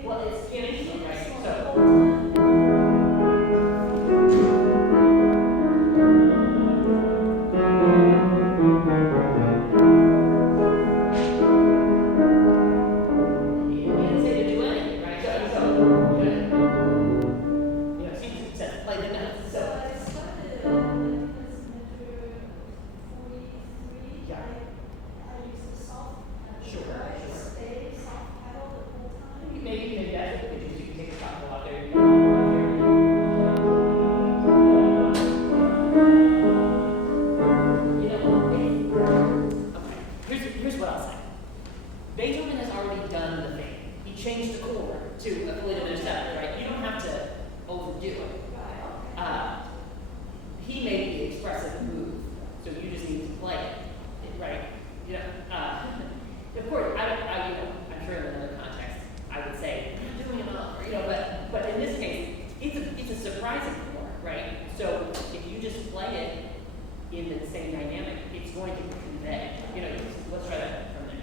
Well, it's getting so right. So. already done the thing. He changed the chord to a fully diminished seventh, right? You don't have to overdo it. He made the expressive move, so you just need to play it, right? You know, of course, I'm sure in another context, I would say, I'm doing it all, you know, but in this case, it's a surprising chord, right? So if you just play it in the same dynamic, it's going to convey. You know, let's try that from there.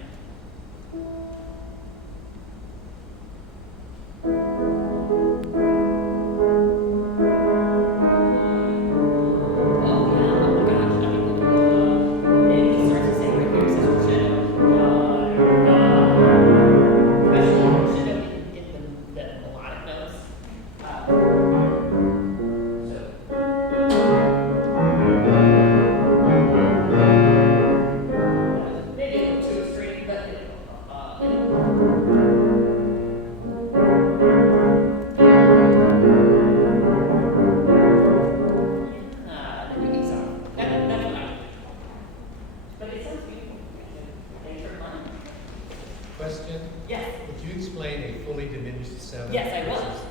Question? Yes. Would you explain a fully diminished seventh? Yes, I will. versus-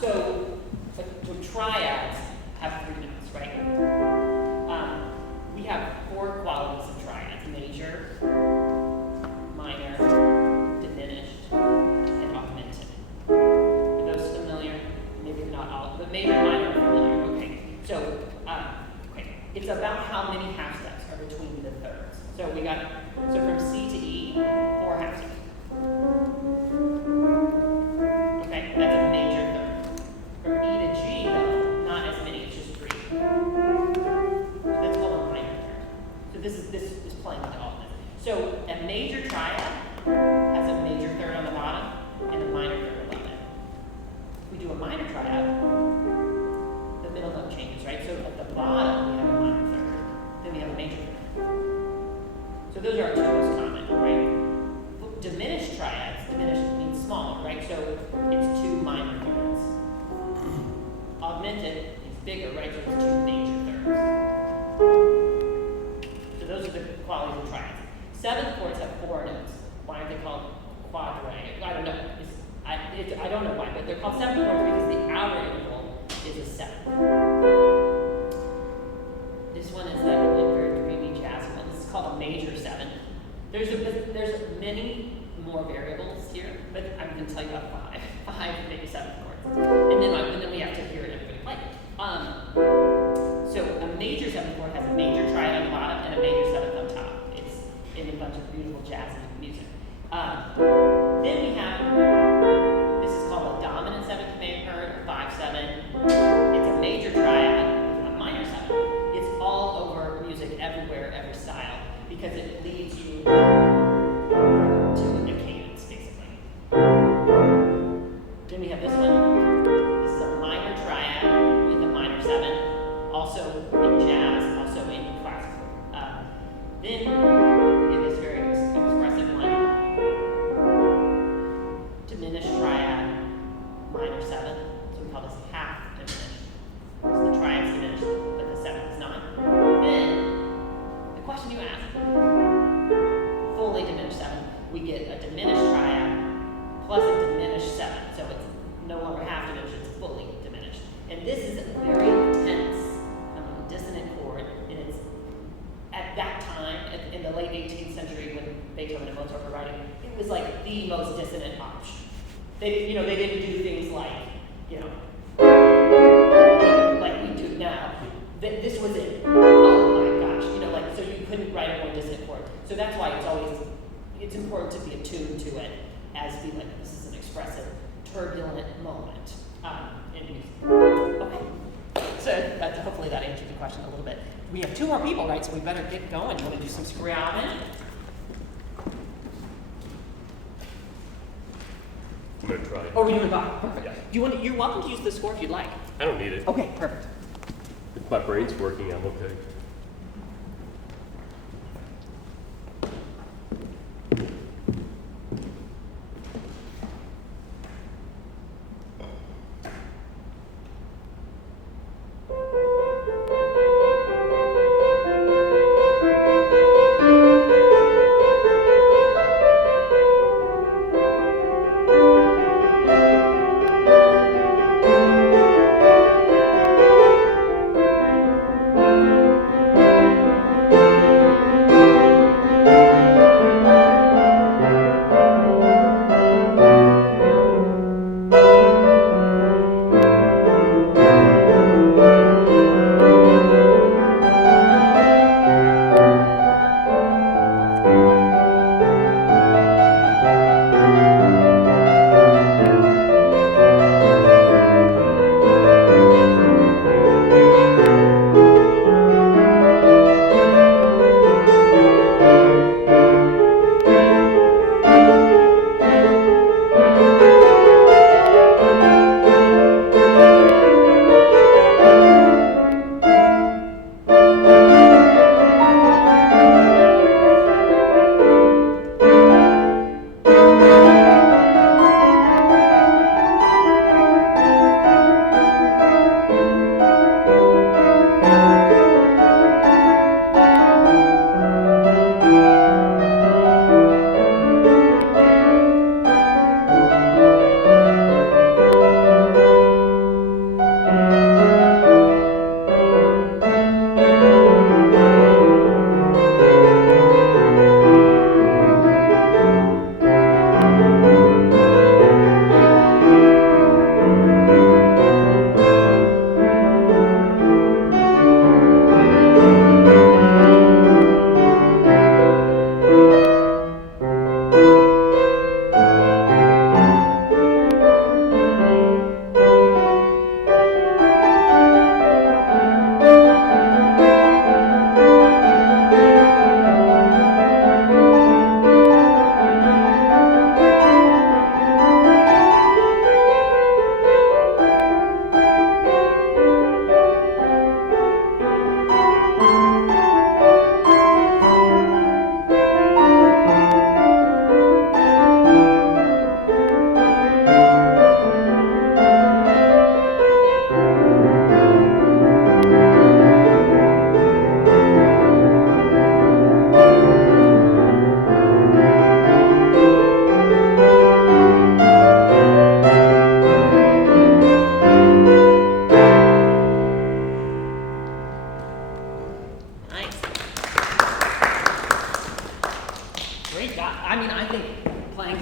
So triads have 3 notes, right? We have 4 qualities of triads: major, minor, diminished, and augmented. Are those familiar? Maybe not all, but major and minor are familiar. Okay. So, it's about how many half steps are between the thirds. So from C to E, 4 half steps. Okay, that's a major third. From E to G, though, not as many, it's just 3. So that's called a minor third. So this is playing with all of this. So a major triad has a major third on the bottom and a minor third above it. If we do a minor triad, the middle note changes, right? So at the bottom we have a minor third, then we have a major third. So those are our 2 most common, right? Diminished triads, diminished means smaller, right? So it's 2 minor thirds. Augmented is bigger, right? So it's 2 major thirds. So those are the qualities of triads. 7th chords have 4 notes. Why aren't they called quadrate? I don't know. I don't know why, but they're called 7th chords because the outer interval is a 7. This one is that really very dreamy jazz one. This is called a major 7. There's many more variables here, but I'm going to tell you about 5 maybe 7 chords, and then we have to hear it everybody play. So a major 7th chord has a major triad on the bottom and a major 7th on top. It's in a bunch of beautiful jazzy music. Then we have, this is called a dominant 7th, you may have heard, or 5/7. It's a major triad with a minor 7. It's all over music, everywhere, every style, because it leads you to a cadence, basically. Then we have this one. This is a minor triad with a minor 7, also in jazz, also in classical. Then we have this very expressive one. Diminished triad, minor 7. So we call this half diminished. So the triad's diminished, but the 7 is not. Then, the question you asked, fully diminished 7, we get a diminished triad plus a diminished 7. So it's no longer half diminished, it's fully diminished. And this is a very intense, dissonant chord, and it's at that time, in the late 18th century, when Beethoven and Mozart were writing, it was like the most dissonant option. They didn't do things like, like we do now. This was it. Oh my gosh, so you couldn't write a more dissonant chord. So that's why it's important to be attuned to it as being like, this is an expressive, turbulent moment in music. Okay. So hopefully that answered the question a little bit. We have 2 more people, right? So we better get going. You want to do some screaming? I'm gonna try. Oh, we're doing Bach. Perfect. Yeah. You're welcome to use the score if you'd like. I don't need it. Okay, perfect. If my brain's working, I'm okay.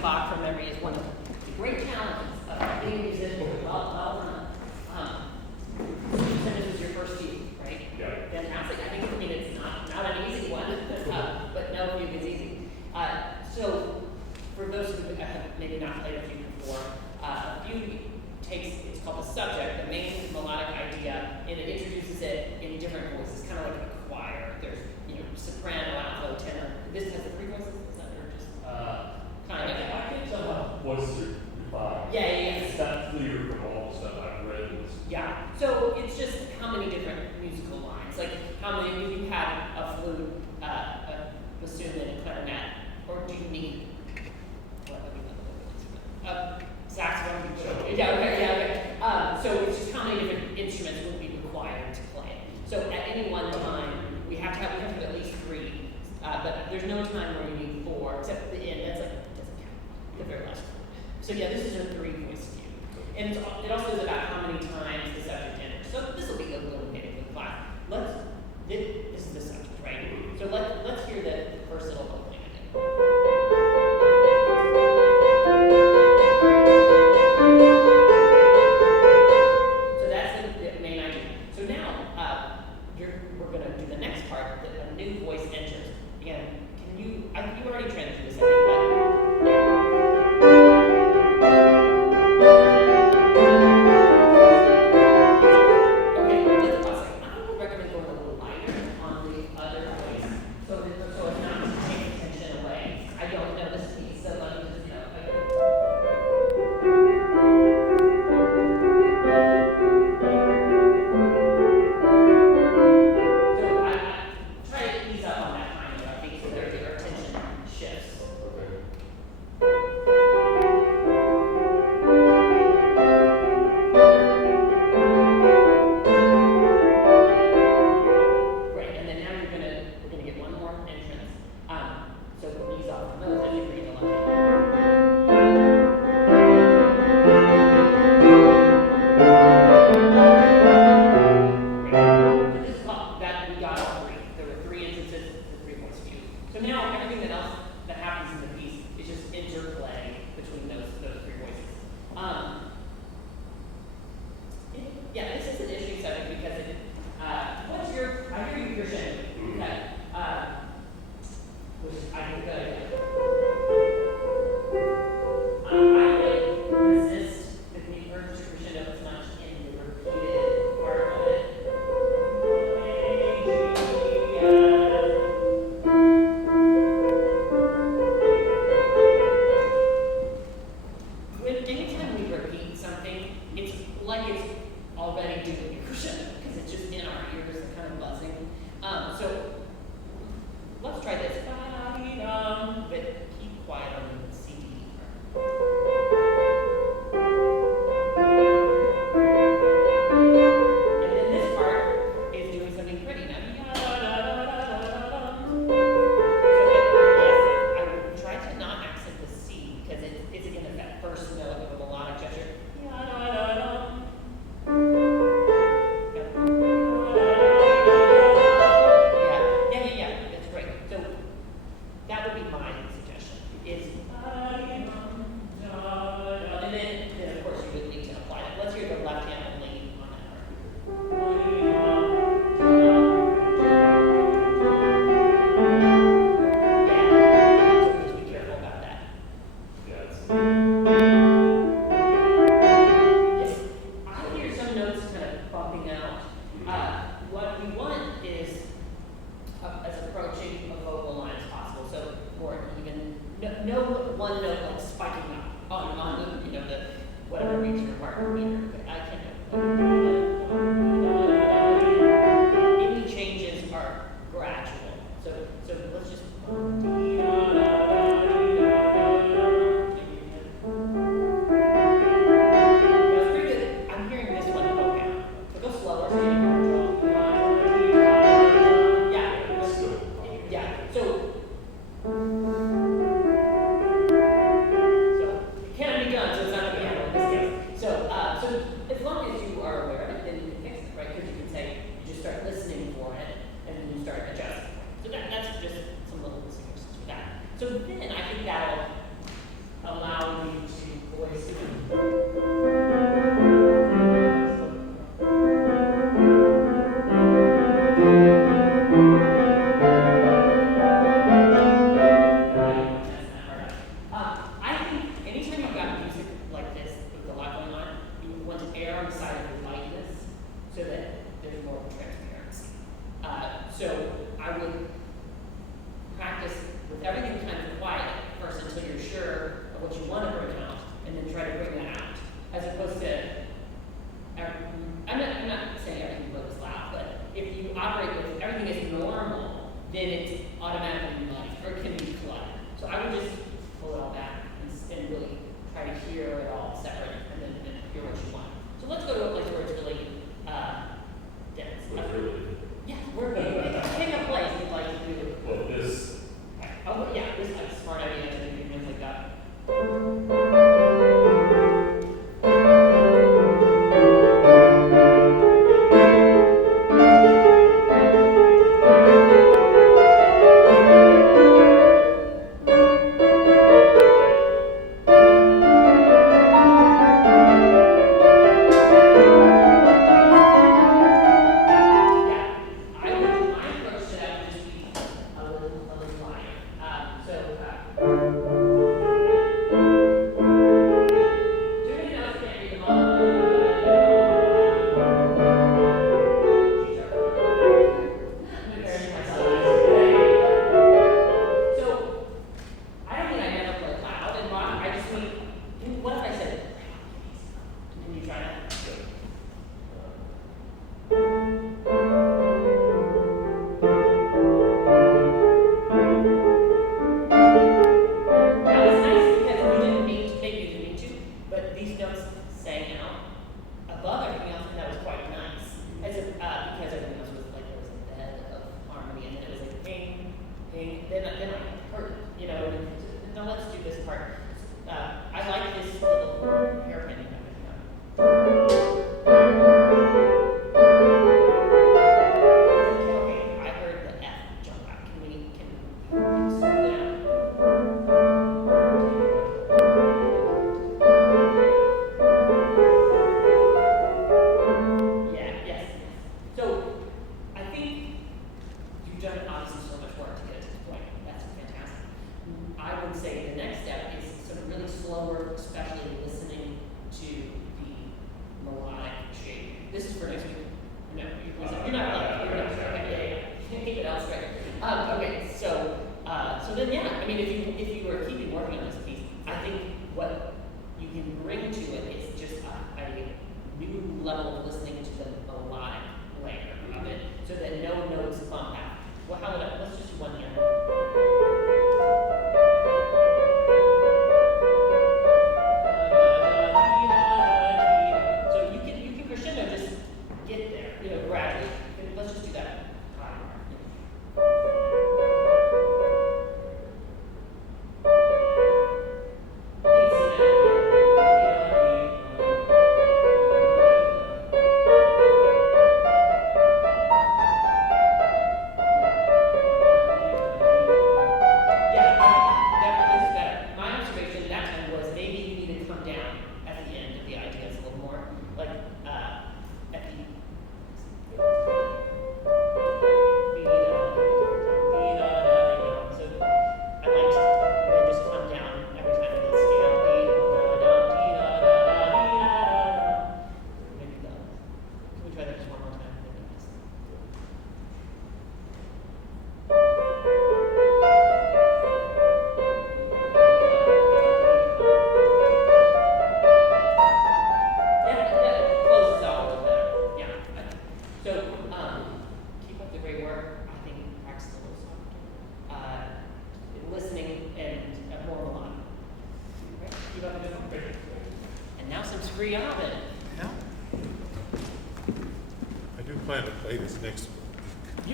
Bach from memory is one of the great challenges of being a musician. Well, you said this was your first few, right? Yeah. Fantastic. I mean, it's not an easy one, but no fugue is easy. So, for those who have maybe not played a fugue before, a fugue takes, it's called the subject, the main melodic idea, and it introduces it in different voices, kind of like a choir. There's, soprano, alto, tenor. This has the three voices, is that or just kind of? I think somehow voices are fine. Yeah. It's not clear from all the stuff I've read. Yeah. So it's just how many different musical lines. Like how many, if you had a flute, a bassoon, and a clarinet, or do you need saxophone? Yeah. Okay. So it's just how many different instruments would be required to play. So at any one time, we have to have at least three. But there's no time where you need four, except the end. That's like doesn't count. The very last one. So yeah, this is a three-voice fugue. And it also is about how many times the subject enters. So this will be illuminated in class. This is the subject, right? So let's hear the first little opening again. So that's the main idea. So now we're going to do the next part. A new voice enters. Again, you already transitioned this, I think, okay, let's pause it. I would recommend going a little lighter on the other voice, so it's not to take attention away. I don't know this piece, so let me just So I try to ease up on that timing, I think, so their attention shifts. Right, and then now we're gonna get one more entrance. So ease off on those as you bring the left hand. Great. So this is that we got all three. There were three entrances, the three voice fugue. So now everything else that happens in the piece is just interplay between those three voices. Yeah, this is an interesting subject because I hear you crescendo. Okay. Which I think good idea. I would resist the urge to crescendo as much in the repeated part of it. Anytime we repeat something, it's like it's already doing a crescendo because it's just in our ears and kind of buzzing. So let's try this. But keep quiet on the CD part. And then this part is doing something pretty. Now, yes, I would try to not accent the C because it's again that first note of a melodic gesture. Yeah. That's great. So that would be my suggestion. Is and then of course you would need to apply it. Let's hear the left hand only on that part. Yeah. So just be careful about that. Yes. I hear some notes kind of bumping out. What we want is as approaching a vocal line as possible, so more even, no one note like spiking up on the, the whatever reads your partner meter. I can any changes are gradual. So let's just that's pretty good. I'm hearing this one go down. So go slower. So yeah. So it can be done. So it's not a piano in this case. So and then try to bring that out, as opposed to, I'm not saying everything goes loud, but if you operate with everything is normal, then it's automatically muddy, or it can be cluttered. So I would just pull it all back and really try to hear it all separate, and then hear what you want. So let's go to a place where it's really dense. Yeah, we're pick a place you'd like to do. Well, this. Oh yeah, this is like a smart idea to do things like that.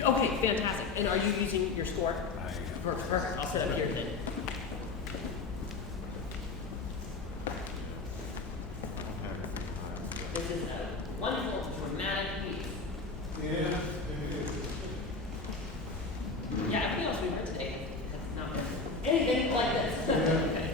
Okay, fantastic. And are you using your score? I am. Perfect. I'll set up here then. This is a wonderful, dramatic piece. Yeah, it is. Yeah, everything else we heard today has not been anything like this. Okay.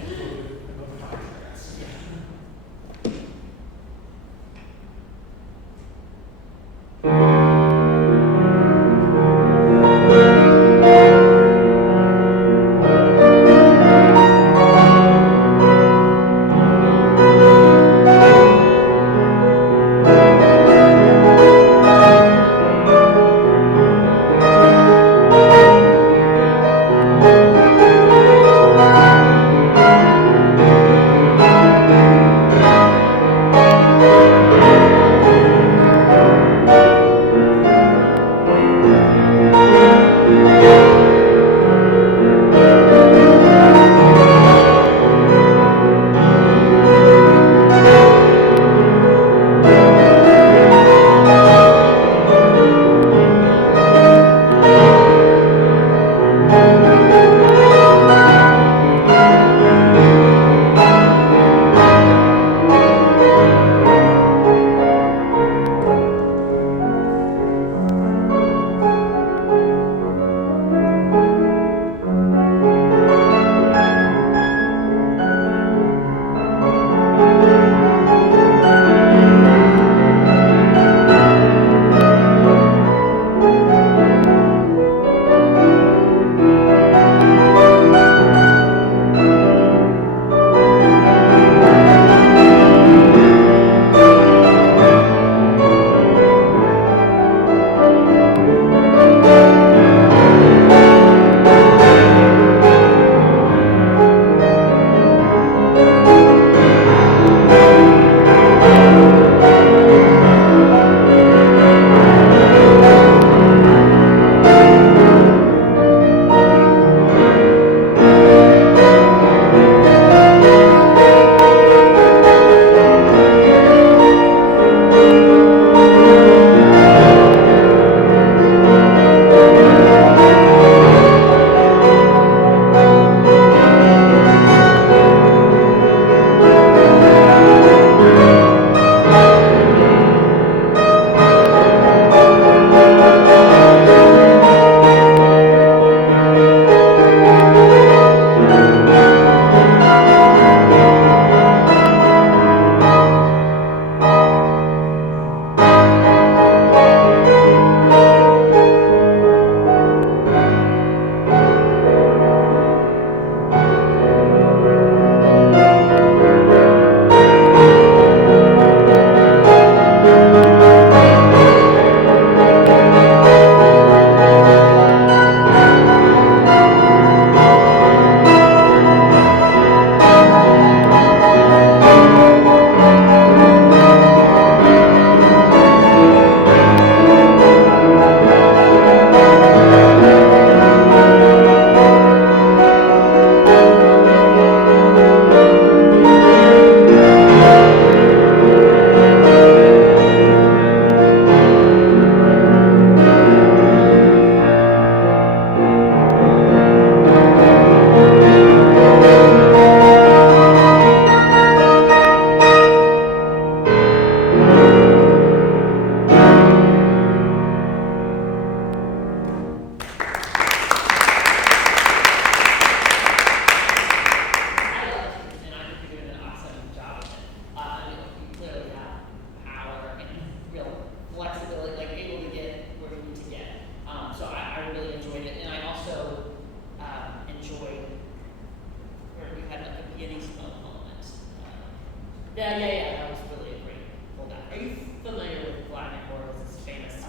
That was really a great pull down. Are you familiar with Vladimir Horowitz' famous? Yes, I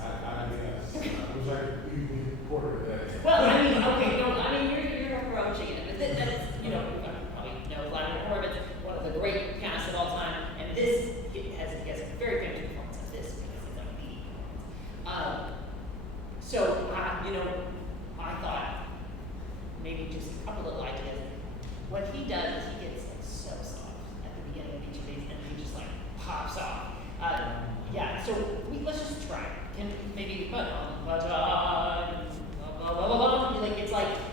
wish I could be quarter of that. Well, I mean, okay, no, I mean, you're approaching it, but that's, you know, you probably know Vladimir Horowitz, one of the great pianists of all time, and this, he has a very famous performance of this, because it's like the performance. So, you know, I thought, maybe just a couple little ideas. What he does is he gets like so soft at the beginning of each of these, and he just like pops off. Yeah, so let's just try. Can maybe like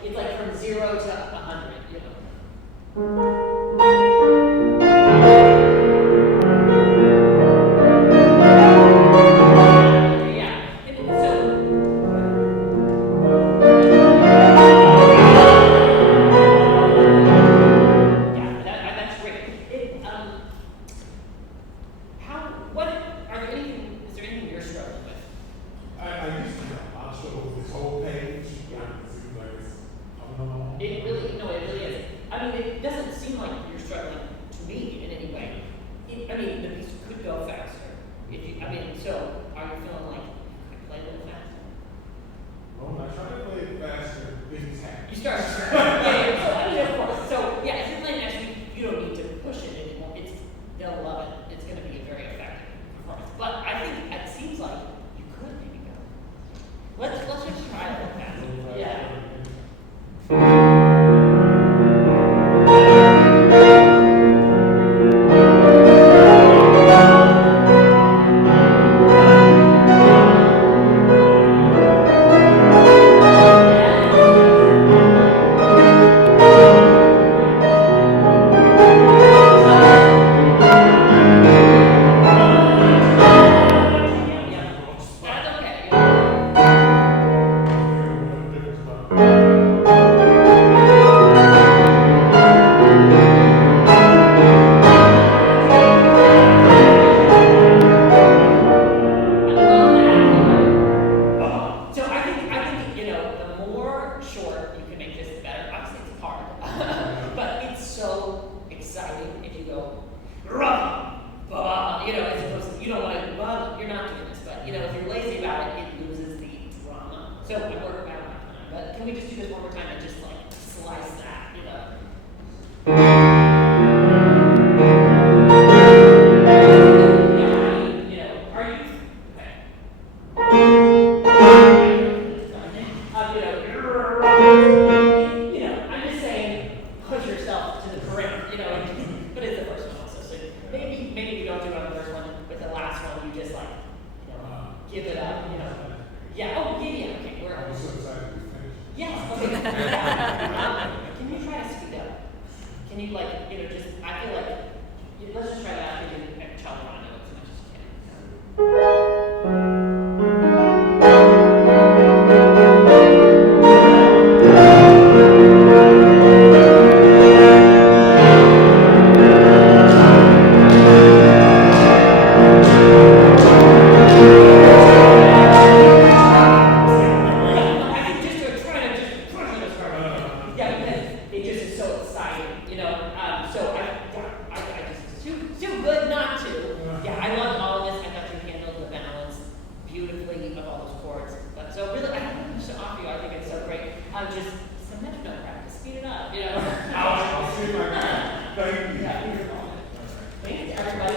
it's like from 0 to 100, you know. Yeah, and so. Yeah, that's great. Is there anything you're struggling with? I used to know, I'll show this whole page, Yeah. it seems like it's, oh, It really is. I mean, it doesn't seem like you're struggling to me in any way. I mean, the piece could go faster. So are you feeling like you could play a little faster? Well, when I try to play it faster, things happen. You start. Yeah. So I mean, of course. So yeah, if you're playing next week, you don't need to push it anymore. They'll love it. It's going to be a very effective performance. But I think it seems like you could maybe go. Let's just try it a little faster. Yeah. That's okay. So I think you know, the more short you can make this, the better. Obviously, it's hard, but it's so exciting if you go, rah, bah, you know, as opposed to you don't want to, well, you're not doing this, but you know, if you're lazy about it, it loses the drama. So I work out my time, but can we just do this one more time and just like slice that, you know? Yeah, you know, are you? Okay. I'm just saying, push yourself to the brink, you know, but it's the first one also, so maybe you don't do it on the first one, but the last one, you just like, you know, give it up, you know. Yeah, okay, we're I'm so excited to finish. yes, okay. Yeah. Can you try to speed up? Can you like, you know, just, I feel like, let's just try that, I think, and tell Ron as much as you can. I think just try to just push it as hard as you can. Yeah, because it just is so exciting, you know. So I just it's too good not to. Yeah, I loved all of this. I thought you handled the balance beautifully of all those chords. But so really, I don't know much to offer you. I think it's so great. Just some metronome practice, speed it up, you know. I'll see if I can. Thank you. Yeah, thanks everybody.